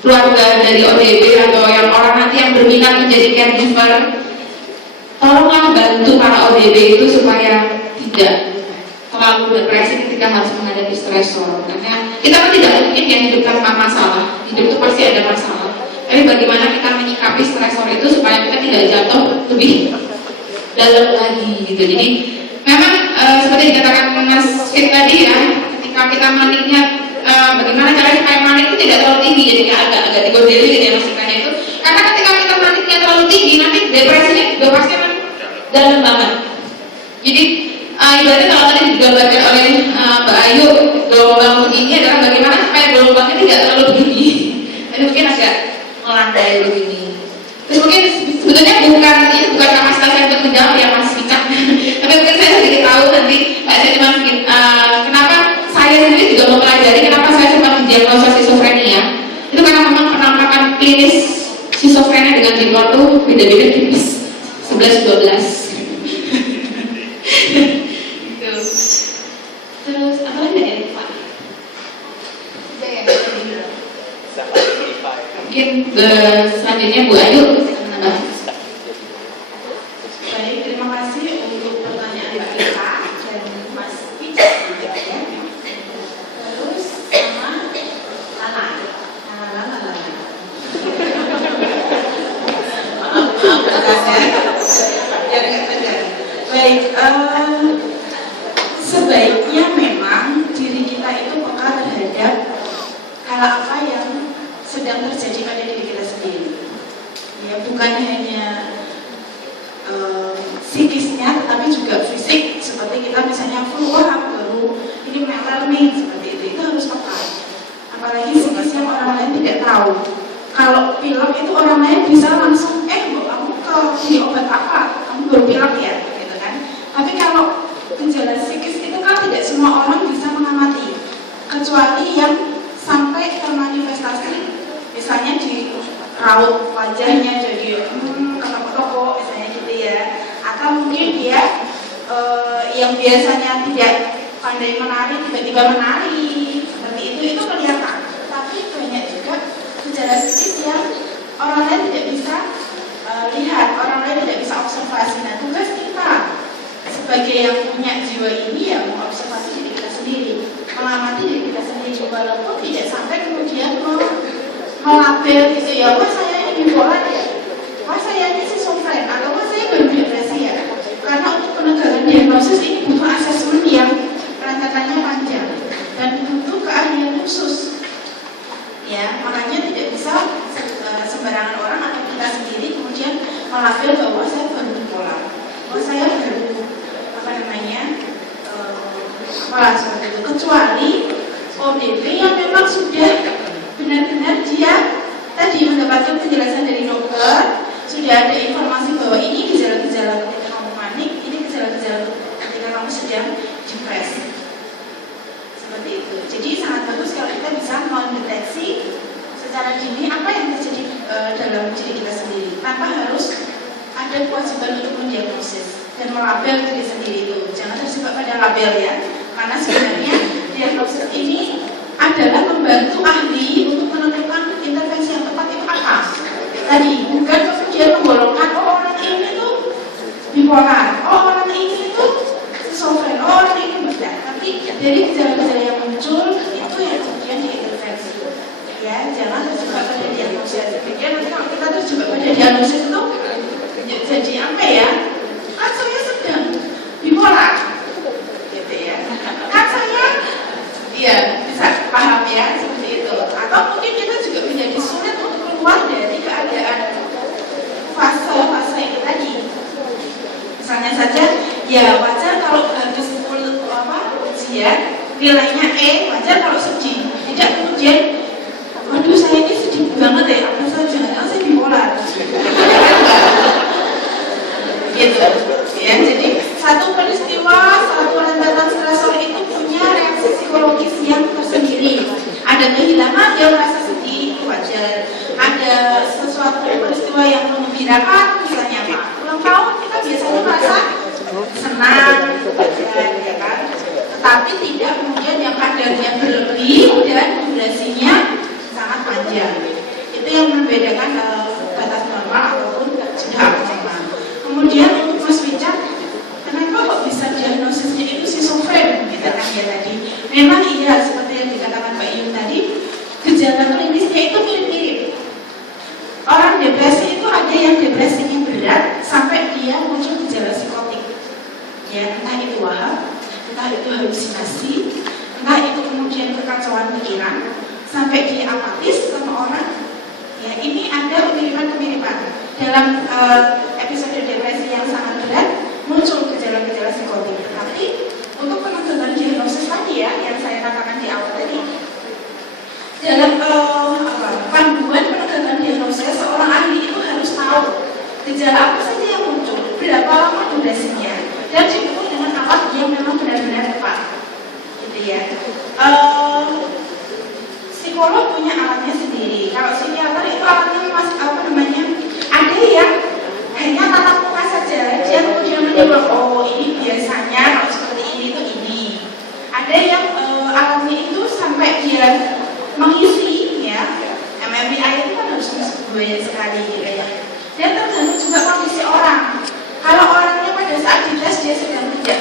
keluarga dari ODB atau yang orang nanti yang berminat menjadi caregiver, tolonglah bantu para ODB itu supaya tidak terlalu depresi ketika harus menghadapi stresor. Karena kita kan tidak mungkin yang hidup tanpa masalah, hidup itu pasti ada masalah. Tapi bagaimana kita menyikapi stresor itu supaya kita tidak jatuh lebih dalam lagi gitu. Jadi memang seperti dikatakan Mas Fit tadi ya, ketika kita maniknya bagaimana caranya supaya manik itu tidak terlalu tinggi, jadi agak digodeli gitu ya Mas Fikanya itu. Karena ketika kita maniknya terlalu tinggi, nanti depresinya juga pasti akan dalam banget. Jadi ibaratnya kalau tadi digambarkan oleh Mbak Ayu, gelombang ini adalah bagaimana supaya gelombangnya tidak terlalu tinggi. Jadi mungkin agak melandai begini. Terus mungkin sebetulnya bukan kapasitas saya untuk menjawab ya Mas Vika. Tapi mungkin saya sedikit tahu nanti saya cuma kenapa saya sendiri juga mempelajari kenapa saya sempat mendiagnosa schizophrenia. Itu karena memang penampakan klinis schizophrenia dengan bipolar itu beda-beda tipis 11-12. Terus apa lagi ya Pak? Mungkin selanjutnya Bu Ayu menambah. Baik, terima kasih untuk pertanyaan Mbak Eka dan Mas Pica juga ya. Terus sama Lala. Biar nggak tegang. Baik, sebaiknya memang diri kita itu peka terhadap hal apa yang sedang terjadi pada diri kita sendiri. Ya, bukan hanya psikisnya, tetapi juga fisik. Seperti kita misalnya flu, baru ini mental nih, seperti itu harus peka. Apalagi psikis yang orang lain tidak tahu. Kalau pilek itu orang lain bisa langsung, Bu, kamu ke beli obat apa? Kamu baru pilek ya, gitu kan? Tapi kalau gejala psikis itu kan tidak semua orang bisa mengamati, kecuali yang sampai termanifestasi, misalnya di raut wajahnya jadi ketok-ketok misalnya gitu ya, atau mungkin dia yang biasanya tidak pandai menari tiba-tiba menari seperti itu kelihatan. Tapi banyak juga gejala psikis yang orang lain tidak bisa lihat, orang lain tidak bisa observasi. Nah, tugas kita sebagai yang punya jiwa ini ya mengobservasi diri kita sendiri, mengamati diri kita sendiri, walaupun tidak sampai kemudian melabel gitu ya, wah saya ini bipolar ya, wah saya ini schizofren, atau wah saya baru depresi ya. Karena untuk penegakan diagnosis ini butuh asesmen yang rentetannya panjang dan butuh keahlian khusus. Ya, makanya tidak bisa sembarangan orang atau kita sendiri kemudian melabel bahwa saya baru bipolar, bahwa saya baru seperti itu, kecuali ODP yang memang sudah benar-benar dia tadi mendapatkan penjelasan dari dokter, sudah ada informasi bahwa ini gejala-gejala ketika kamu panik, ini gejala-gejala ketika kamu sedang depresi, seperti itu. Jadi sangat bagus kalau kita bisa mendeteksi secara dini apa yang terjadi dalam diri kita sendiri, tanpa harus ada kewajiban untuk mendiagnosis dan melabel diri sendiri itu. Jangan terjebak pada label ya, karena sebenarnya diagnosis ini adalah membantu ahli untuk menentukan intervensi yang tepat itu apa. Tadi bukan kemudian menggolongkan orang ini tuh bipolar, orang ini tuh schizofren, orang ini tidak. Tapi dari gejala-gejala yang muncul itu yang kemudian diintervensi. Ya, jangan terjebak pada diagnosis. Kemudian nanti kalau kita terjebak pada diagnosis itu jadi apa ya? Kan saya sedang bipolar, gitu ya. Kan saya, ya bisa paham ya seperti itu. Atau mungkin kita juga menjadi sulit untuk keluar dari keadaan fase-fase itu tadi. Misalnya saja, ya wajar kalau habis ujian nilainya E, wajar kalau sedih. Tidak kemudian, waduh saya ini sedih banget ya, apa saja, saya bipolar. Gitu ya, jadi satu peristiwa, satu rentetan stresor itu punya reaksi psikologis yang tersendiri. Ada kehilangan, dia merasa sedih, itu wajar. Ada sesuatu peristiwa yang menggembirakan, misalnya apa? Ulang tahun kita biasanya merasa senang, wajar, ya kan? Tetapi tidak kemudian yang kadarnya berlebih dan durasinya sangat panjang. Itu yang membedakan batas normal ataupun sudah abnormal. Kemudian untuk Mas Wicak, kenapa kok bisa diagnosisnya itu schizofren? Kita kan ya tadi. Memang iya seperti yang dikatakan Pak Iyun tadi, gejala klinisnya itu mirip-mirip. Orang depresi itu ada yang depresinya berat sampai dia muncul gejala psikotik. Ya, entah itu waham, entah itu halusinasi, entah itu kemudian kekacauan pikiran, sampai dia apatis sama orang. Ya, ini ada kemiripan-kemiripan. Dalam episode depresi yang sangat berat muncul gejala-gejala psikotik. Tapi untuk penegakan diagnosis tadi ya yang saya katakan di awal tadi, dalam panduan penegakan diagnosis seorang ahli itu harus tahu gejala apa saja yang muncul, berapa lama durasinya, dan didukung dengan alat yang memang benar-benar tepat. Gitu ya. Psikolog punya alatnya sendiri. Kalau psikiater itu alatnya masih ada yang hanya tatap muka saja, dia kemudian menjawab, oh ini biasanya kalau seperti ini itu ini. Ada yang alatnya itu sampai dia mengisi ya, MMPI itu kan harus mengisi 2 sekali gitu ya. Dan tergantung juga kondisi orang. Kalau orangnya pada saat dites dia sedang tidak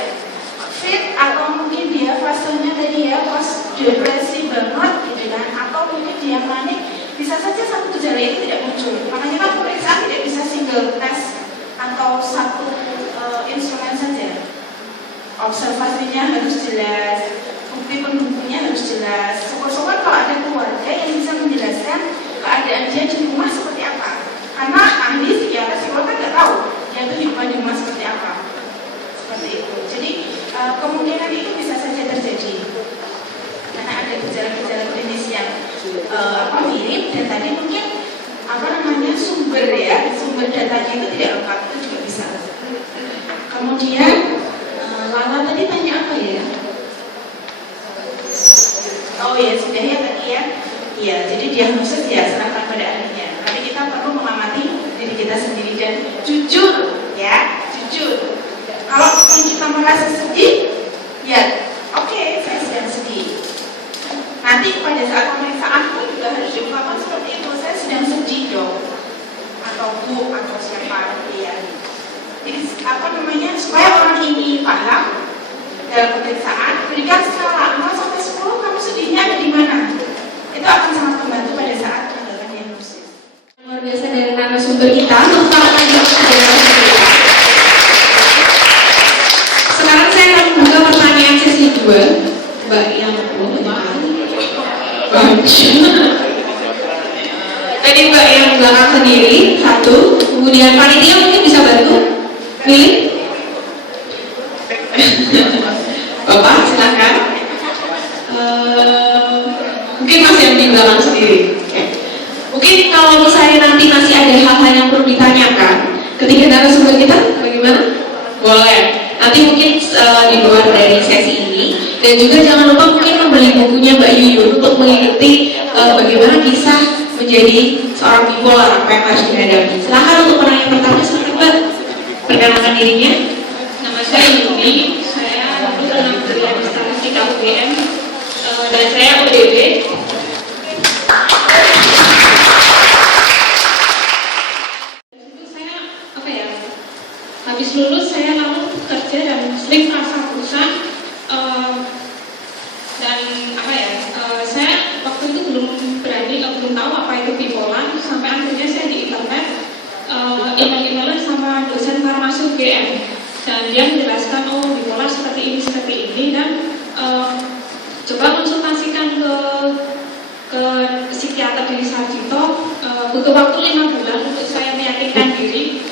fit, atau mungkin dia fasenya tadi ya pas depresi banget gitu kan, atau mungkin dia manik, bisa saja satu gejala itu tidak muncul. Makanya kan pemeriksaan tidak bisa single test observasinya harus jelas, bukti pendukungnya harus jelas. Syukur-syukur kalau ada keluarga yang bisa menjelaskan keadaan dia di rumah seperti apa. Karena ahli psikiater psikolog kan nggak tahu dia itu hidup di rumah seperti apa. Seperti itu. Jadi kemungkinan itu bisa saja terjadi karena ada gejala-gejala klinis yang mirip, dan tadi mungkin sumber datanya itu tidak lengkap, itu juga bisa. Kemudian Lala tadi tanya apa ya? Oh ya, sudah ya tadi ya. Iya, jadi diagnosis ya serahkan pada ahlinya. Tapi kita perlu mengamati diri kita sendiri dan jujur, ya, jujur. Kalau kita merasa sedih, ya, oke, saya sedang sedih. Nanti pada saat pemeriksaan pun juga harus diungkapkan seperti itu, saya sedang sedih dong, atau bu, atau siapa, ya. Jadi supaya orang ini paham dalam pemeriksaan, berikan skala 0 sampai 10, kamu sedihnya ada di mana? Itu akan sangat membantu pada saat menentukan diagnosis. Luar biasa dari narasumber kita. Sekarang saya akan membuka pertanyaan sesi 2. Mbak yang tadi Mbak yang belakang sendiri 1, kemudian panitia mungkin bisa bantu pilih. Bapak silakan. Mungkin masih yang di belakang sendiri. Mungkin kalau misalnya nanti masih ada hal-hal yang perlu ditanyakan ketika narasumber kita, bagaimana? Boleh. Nanti mungkin di luar dari sesi ini, dan juga jangan lupa mungkin membeli bukunya Mbak Yuyun untuk mengikuti bagaimana kisah menjadi seorang bipolar, apa yang harus dihadapi. Silahkan untuk penanya pertama, silakan Mbak perkenalkan dirinya. Nama saya Yuni, saya dulu pernah kuliah di statistik UGM dan saya ODB. Itu saya habis lulus saya lalu kerja dan sering merasa bosan dan saya waktu itu belum tahu apa itu bipolar, sampai akhirnya saya di internet email-emailan sama dosen farmasi UGM, dan dia menjelaskan bipolar seperti ini dan coba konsultasikan ke psikiater di Sarjito. Butuh waktu 5 bulan untuk saya meyakinkan diri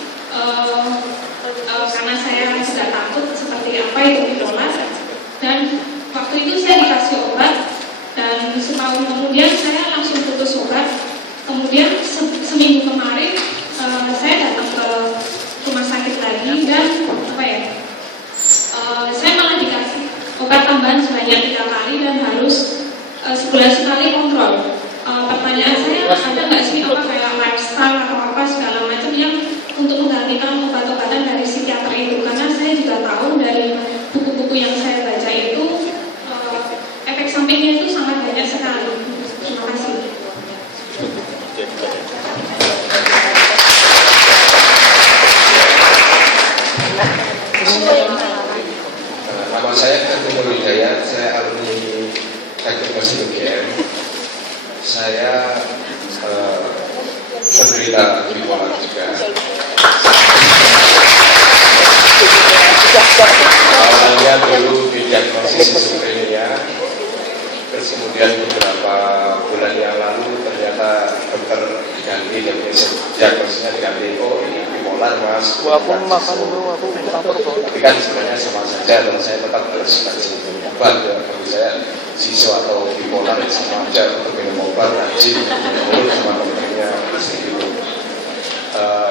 karena saya sudah takut seperti apa itu bipolar, dan waktu itu saya dikasih obat dan setahun kemudian saya langsung putus obat. Kemudian seminggu kemarin saya datang ke rumah sakit lagi dan saya malah dikasih obat tambahan sebanyak 3 kali dan harus sebulan sekali kontrol. Pertanyaan saya, ada nggak sih kayak lifestyle atau apa segala macam yang untuk menggantikan obat-obatan dari psikiater itu? Karena saya juga tahu dari buku-buku yang saya baca itu efek sampingnya itu sangat banyak sekali. Terima kasih. Nama saya Timur Hidayat, saya alumni Teknik Mesin UGM. Saya penderita bipolar juga. Awalnya dulu didiagnosis skizofrenia, terus kemudian beberapa bulan yang lalu ternyata dokter diganti dan diagnosisnya diganti, oh ini bipolar mas. Aku makan dulu, aku tapi kan sebenarnya sama saja, dan saya tetap harus kasih obat ya. Bagi saya siswa atau bipolar sama aja, untuk minum obat rajin, menurut sama dokternya segitu.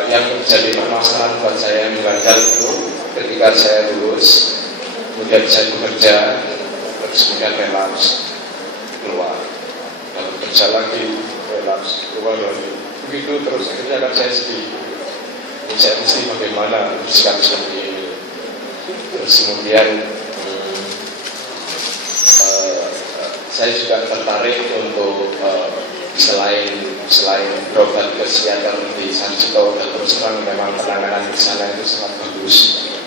Yang jadi permasalahan buat saya yang mengganjal itu ketika saya lulus, kemudian saya bekerja, terus kemudian relapse keluar, lalu kerja lagi, relapse keluar lagi, begitu terus. Akhirnya kan saya sedih, saya mesti bagaimana bersikap seperti ini. Terus kemudian saya juga tertarik untuk selain berobat ke psikiater di Sarjito, dan terus terang memang penanganan di sana itu sangat bagus.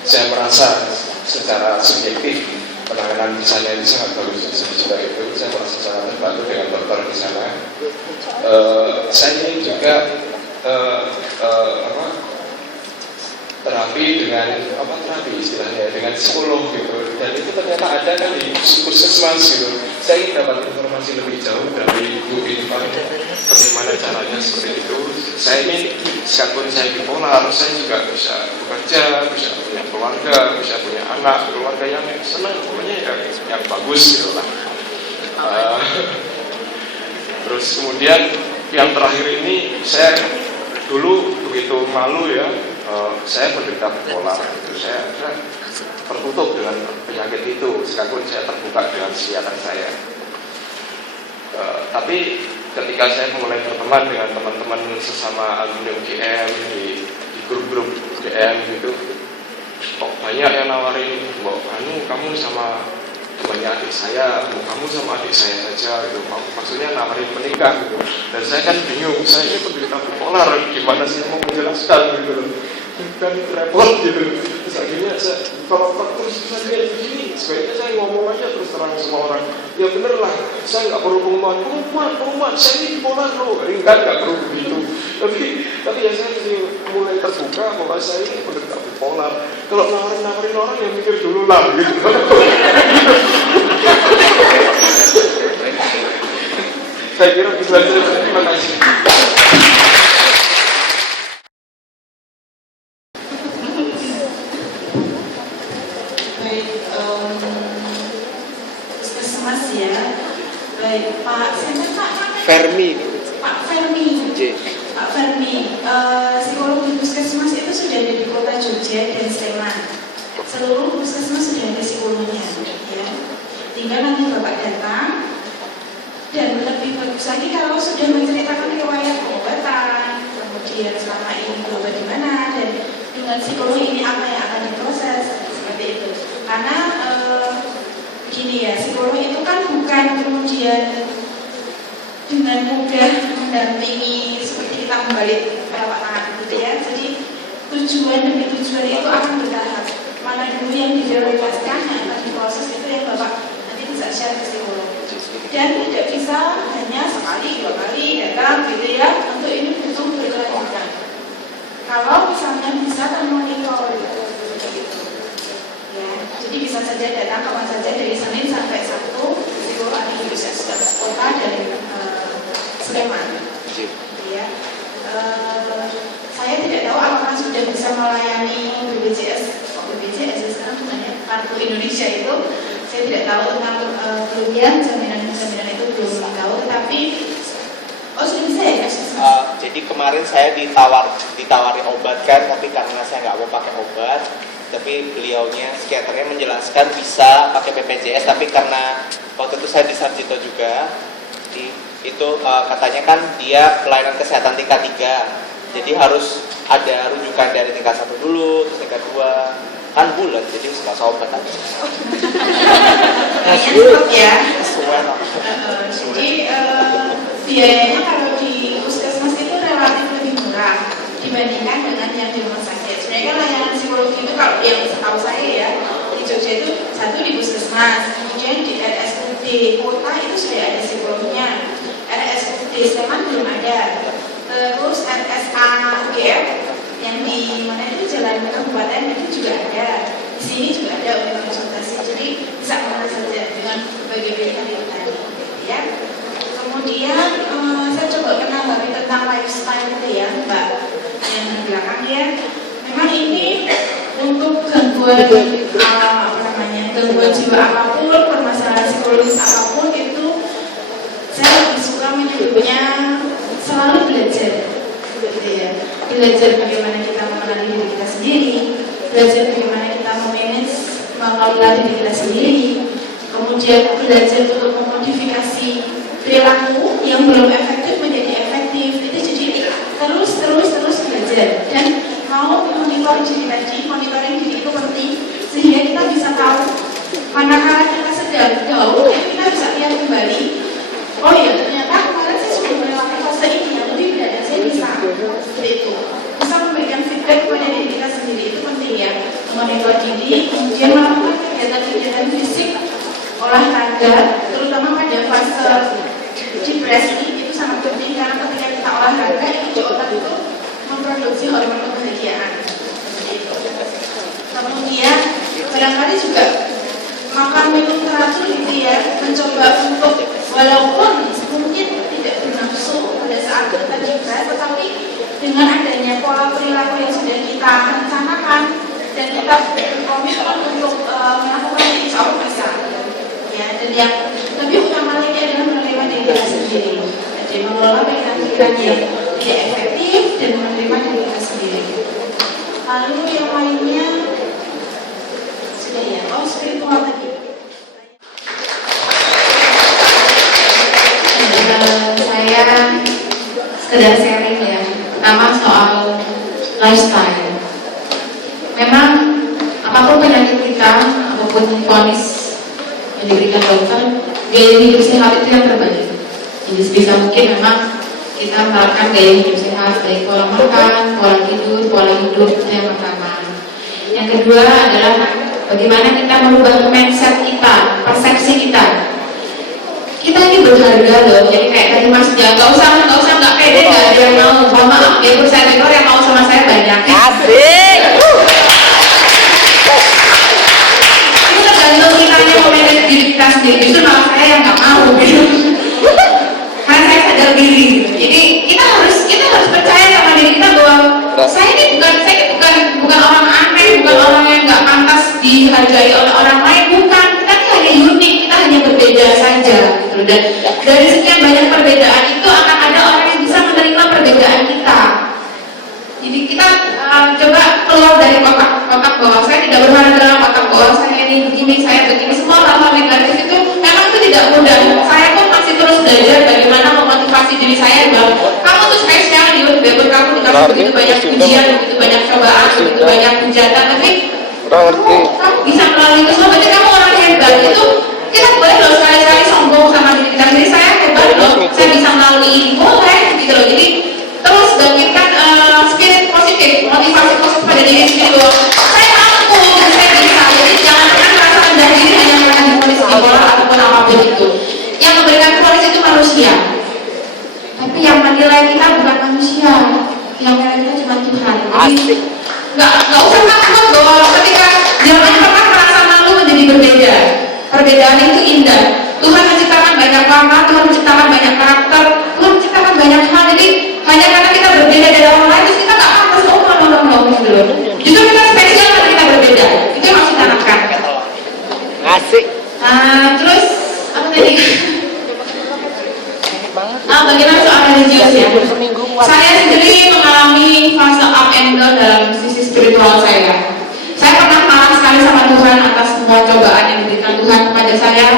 Saya merasa secara subjektif penanganan di sana itu sangat bagus. Juga itu saya merasa sangat terbantu dengan dokter di sana. Saya ini juga terapi dengan terapi istilahnya dengan psikolog gitu. dan itu ternyata ada kan di puskesmas gitu. Saya ingin dapat informasi lebih jauh dari Bu Irfan bagaimana caranya seperti itu. Saya ini meskipun saya bipolar, saya juga bisa bekerja, bisa punya keluarga, bisa punya anak, keluarga yang senang, pokoknya yang bagus gitu lah. Terus kemudian yang terakhir ini saya dulu begitu malu ya, saya menderita bipolar. Saya tertutup dengan penyakit itu, meskipun saya terbuka dengan psikiater saya. Tapi ketika saya mulai berteman dengan teman-teman sesama alumni UGM di grup-grup UGM gitu, kok banyak yang nawarin, "Mbok, kamu sama temannya adik saya, kamu sama adik saya saja," gitu. Maksudnya nawarin menikah gitu. Dan saya kan bingung, saya ini penderita bipolar, gimana sih mau menjelaskan gitu loh. Kan repot gitu. Terus akhirnya kalau terus kayak begini, sebaiknya saya ngomong aja terus terang sama orang. Ya bener lah, saya nggak perlu pengumuman, saya ini bipolar loh. Ringkat nggak perlu begitu. Tapi ya saya mulai terbuka bahwa saya ini penderita bipolar. Kalau nawarin orang yang mikir dulu lah gitu. Saya kira bisa aja. Terima kasih. Puskesmas ya. Baik, Pak Fermi. Pak Fermi. Pak Fermi, psikolog di puskesmas itu sudah ada di kota Jogja dan Sleman. Seluruh puskesmas sudah ada psikolognya, ya. Tinggal nanti Bapak datang, dan lebih bagus lagi kalau sudah menceritakan riwayat pengobatan, kemudian selama ini berobat di mana, dan dengan psikolog ini apa yang akan diproses, seperti itu. Karena begini ya, psikolog itu kan bukan kemudian dengan mudah mendampingi seperti kita membalik telapak tangan gitu ya. Jadi tujuan demi tujuan itu akan bertahap. Mana dulu yang diprioritaskan yang akan diproses itu yang Bapak nanti bisa share ke psikolog. Dan tidak bisa hanya sekali, 2 kali datang gitu ya. Untuk ini butuh berkelanjutan. Kalau misalnya bisa termonitor gitu. Ya, jadi bisa saja datang kapan saja dari Senin sampai Sabtu. Psikolog ada di puskesmas kota dan Sleman. Ya. Saya tidak tahu apakah sudah bisa melayani BPJS. BPJS sekarang sebenarnya Kartu Indonesia itu saya tidak tahu tentang kelebihan jaminan itu belum tahu, tetapi sudah bisa ya? Jadi kemarin saya ditawari obat kan, tapi karena saya nggak mau pakai obat, tapi beliaunya psikiaternya menjelaskan bisa pakai BPJS, tapi karena waktu itu saya di Sarjito juga, itu katanya kan dia pelayanan kesehatan tingkat 3, jadi harus ada rujukan dari tingkat 1 dulu, terus tingkat 2 kan bulat, jadi nggak usah obat aja. Ya. Jadi biayanya kalau di puskesmas itu relatif lebih murah dibandingkan dengan yang di rumah sakit. Sebenarnya kan layanan psikologi itu kalau yang setahu saya ya di Jogja itu satu di puskesmas, kemudian di RSUD kota itu sudah ada psikolognya, RSUD Sleman belum ada, terus RSA UGM yang di mana itu jalan kabupaten itu juga ada, di sini juga ada untuk konsultasi, jadi bisa kemana saja dengan berbagai pilihan itu tadi, ya. Kemudian saya coba kenal lagi tentang lifestyle itu ya, Mbak yang di belakang ya. Memang ini untuk gangguan gangguan jiwa apapun, permasalahan psikologis apapun itu saya lebih suka menyebutnya selalu belajar. Ya. Belajar bagaimana kita mengenali diri kita sendiri, belajar bagaimana kita memanage mengelola diri kita sendiri, kemudian belajar untuk memodifikasi perilaku yang belum efektif menjadi efektif. Itu jadi terus belajar dan mau monitor diri tadi, monitoring diri itu penting sehingga kita bisa tahu manakala kita sedang jauh, kita bisa lihat kembali. Oh ya ternyata kemarin saya sudah melewati fase ini yang lebih berat dan saya bisa seperti itu. Bisa memberikan feedback kepada diri kita sendiri itu penting ya. Monitor diri, kemudian melakukan kegiatan-kegiatan fisik, olahraga, terutama pada fase depresi itu sangat penting karena ketika kita olahraga itu di otak itu memproduksi hormon kebahagiaan. Seperti itu. Kemudian barangkali juga makan minum teratur gitu ya, mencoba untuk walaupun mungkin tidak bernafsu pada saat kita juga, tetapi dengan adanya pola perilaku yang sudah kita rencanakan dan kita berkomitmen untuk melakukan ini, insya Allah bisa. Ya, dan yang lebih utama lagi adalah menerima diri kita sendiri, dan mengelola pikiran yang tidak efektif dan menerima diri kita sendiri. Lalu yang lainnya sudah ya, spiritual tadi. Saya sekedar sharing ya, pertama soal lifestyle. Memang apapun penyakit kita, apapun vonis yang diberikan dokter, gaya hidup sehat itu yang terbaik. Jadi sebisa mungkin memang kita menerapkan gaya hidup sehat, baik pola makan, pola tidur, pola hidup itu yang pertama. Yang kedua adalah bagaimana kita merubah mindset kita, persepsi kita. Kita ini berharga loh, jadi kayak tadi Mas Jan, nggak usah nggak pede, nggak ada yang mau. Mohon maaf, ya perusahaan rekor yang mau sama saya banyak. Asik. Itu tergantung kita yang memanage diri kita sendiri. Justru malah saya yang nggak mau gitu. Karena saya sadar diri. Jadi kita harus percaya sama diri kita bahwa saya ini bukan orang aneh, bukan orang yang nggak pantas dihargai oleh orang lain, bukan. Kita ini hanya unik, kita hanya berbeda saja. Dan dari sekian banyak perbedaan itu akan ada orang yang bisa menerima perbedaan kita. Jadi kita coba keluar dari kotak bahwa saya tidak berada dalam kotak bahwa saya ini begini, saya begini. Semua hal-hal negatif itu memang itu tidak mudah. Saya pun masih terus belajar bagaimana memotivasi diri saya bahwa kamu tuh spesial di walaupun kamu dikasih begitu banyak ujian, begitu banyak cobaan, begitu banyak hujatan, tapi kamu bisa melalui itu semua. Berarti kamu orang hebat. Itu kita boleh loh sekali-kali sombong sama diri kita sendiri. Saya hebat loh, saya bisa melalui ini, boleh gitu loh. Jadi terus bangkitkan spirit positif, motivasi positif pada diri sendiri loh. Saya mampu, saya bisa. Jadi jangan pernah merasa rendah diri hanya karena divonis bipolar ataupun apapun itu. Yang memberikan vonis itu manusia, tapi yang menilai kita bukan manusia, yang menilai kita cuma Tuhan. Jadi nggak usah takut bahwa ketika jangan pernah merasa malu menjadi berbeda. Perbedaan itu indah. Tuhan menciptakan banyak warna, Tuhan menciptakan banyak karakter, Tuhan menciptakan banyak hal. Jadi hanya karena kita berbeda dari orang lain, terus kita nggak pantas gitu loh. Justru kita spesial karena kita berbeda. Itu yang harus kita tanamkan. Asik. Terus apa tadi? Bagaimana soal religius ya? Saya sendiri mengalami fase up and down dalam sisi spiritual saya. Saya pernah marah sekali sama Tuhan atas semua cobaan yang diberikan Tuhan kepada saya.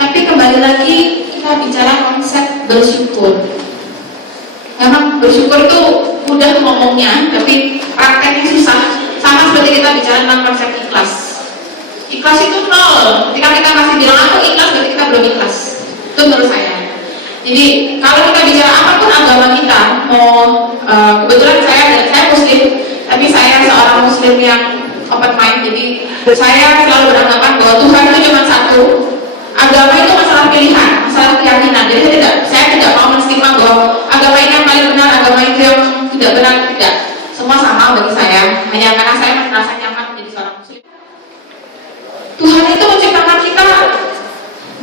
Tapi kembali lagi kita bicara konsep bersyukur. Memang bersyukur itu mudah ngomongnya, tapi prakteknya susah. Sama seperti kita bicara tentang konsep ikhlas. Ikhlas itu nol. Ketika kita masih bilang aku ikhlas, berarti kita belum ikhlas. Itu menurut saya. Jadi kalau kita bicara apapun agama kita, kebetulan saya Muslim. Tapi saya seorang Muslim yang open mind, jadi saya selalu beranggapan bahwa Tuhan itu cuma satu. Agama itu masalah pilihan, masalah keyakinan. Jadi saya tidak mau menstigma bahwa agama ini yang paling benar, agama itu yang tidak benar, tidak. Semua sama bagi saya. Hanya karena saya merasa nyaman menjadi seorang Muslim. Tuhan itu menciptakan kita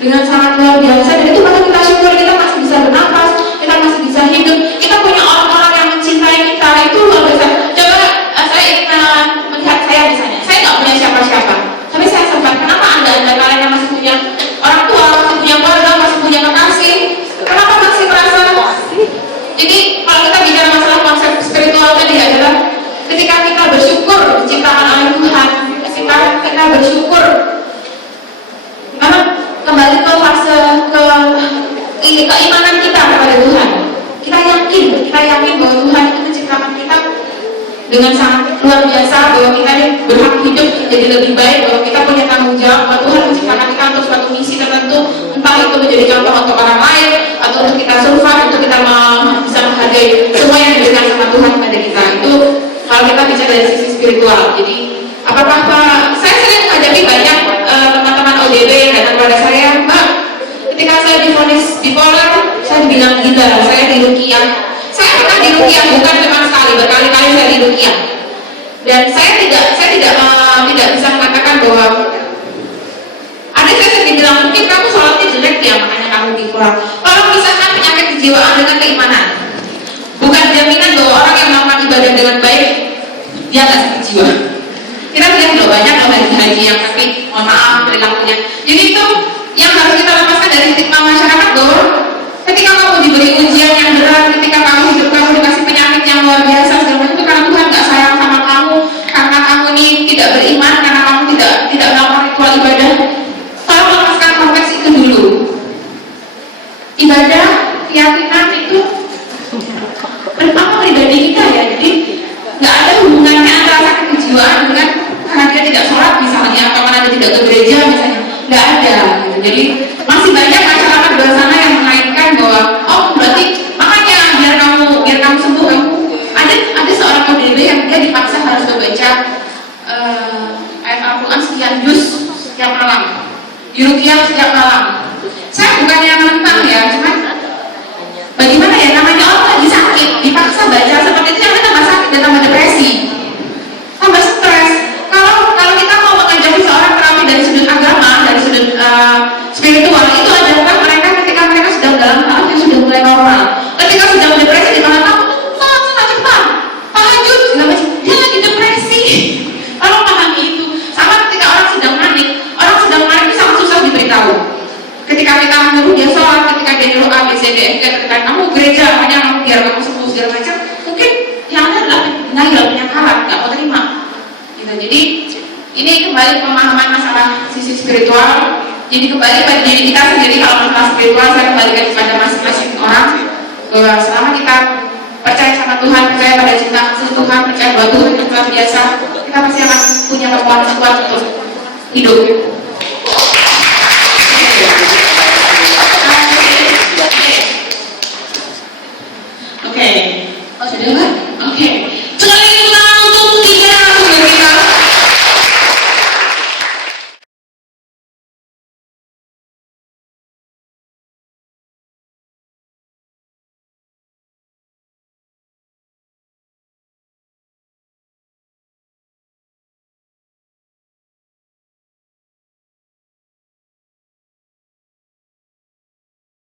dengan sangat luar biasa, dan itu patut kita syukur. Kita masih bisa bernafas, kita masih bisa hidup, kita punya orang-orang yang mencintai kita, itu luar biasa. Coba saya ingin melihat saya misalnya, saya nggak punya siapa-siapa, tapi saya sempat, kenapa anda kalian yang masih punya orang tua, masih punya keluarga, masih punya kekasih, kenapa masih merasa? Jadi kalau kita bicara masalah konsep spiritual tadi adalah ketika kita bersyukur diciptakan oleh Tuhan, ketika kita bersyukur, karena kembali ke fase keimanan kita kepada Tuhan. Kita yakin bahwa Tuhan itu menciptakan kita dengan sangat luar biasa, bahwa kita ini berhak hidup jadi lebih baik, bahwa kita punya tanggung jawab, bahwa Tuhan menciptakan kita untuk suatu misi tertentu, entah itu menjadi contoh untuk orang lain, atau untuk kita survive, untuk kita bisa menghargai semua yang diberikan sama Tuhan kepada kita. Itu kalau kita bicara dari sisi spiritual. Jadi apakah saya sering menghadapi banyak teman-teman ODB yang datang kepada saya, Mbak, ketika saya divonis bipolar, saya dibilang gila, saya diruqyah. Saya pernah diruqyah, bukan cuma sekali, berkali-kali saya diruqyah. Dan saya tidak bisa mengatakan bahwa doa dengan keimanan. Bukan jaminan bahwa orang yang melakukan ibadah dengan baik dia nggak sakit jiwa. Kita lihat loh banyak loh haji yang sakit, mohon maaf perilakunya. Jadi itu yang harus kita lepaskan dari stigma masyarakat bahwa ketika kamu diberi ujian yang berat, ketika hidup kamu dikasih penyakit yang luar biasa segala macam itu karena Tuhan nggak sayang sama kamu, karena kamu ini tidak beriman, karena kamu tidak melakukan ritual ibadah. Tolong lepaskan konteks itu dulu. Ibadah, keyakinan itu apa pribadi kita ya, jadi nggak ada hubungannya antara sakit kejiwaan dengan karena dia tidak sholat misalnya, atau karena dia tidak ke gereja misalnya, nggak ada gitu. Jadi masih banyak masyarakat di luar sana yang mengaitkan bahwa oh berarti makanya biar kamu sembuh kamu ada seorang ODB yang dia dipaksa harus membaca ayat Al-Quran sekian juz setiap malam, diruqyah setiap malam. Saya bukannya menentang ya, cuman bagaimana ya, namanya orang lagi sakit dipaksa baca seperti itu, yang tambah sakit dan tambah depresi, tambah stres. Kalau kita mau mengajak seorang terapi dari sudut agama, dari sudut spiritual, itu adalah mereka ketika mereka sedang dalam tahap yang sudah mulai normal. Ketika sedang depresi di malam kamu sholat cepat, tahajud, dia lagi depresi. Tolong pahami itu. Sama ketika orang sedang manik itu sangat susah diberitahu. Ketika kita menyuruh dia sholat, ketika dia nyuruh A, B, C, D, F, ketika kamu gereja, hanya kamu biar kamu sembuh segala macam, mungkin yang ada adalah punya karat, nggak mau terima. Gitu. Jadi ini kembali pemahaman masalah sisi spiritual. Jadi kembali pada diri kita sendiri. Kalau masalah spiritual saya kembalikan kepada masing-masing orang, bahwa selama kita percaya sama Tuhan, percaya pada cinta kasih Tuhan, percaya bahwa Tuhan yang luar biasa, kita pasti akan punya kekuatan kuat untuk hidup. Oke. Oh sudah Mbak? Oke.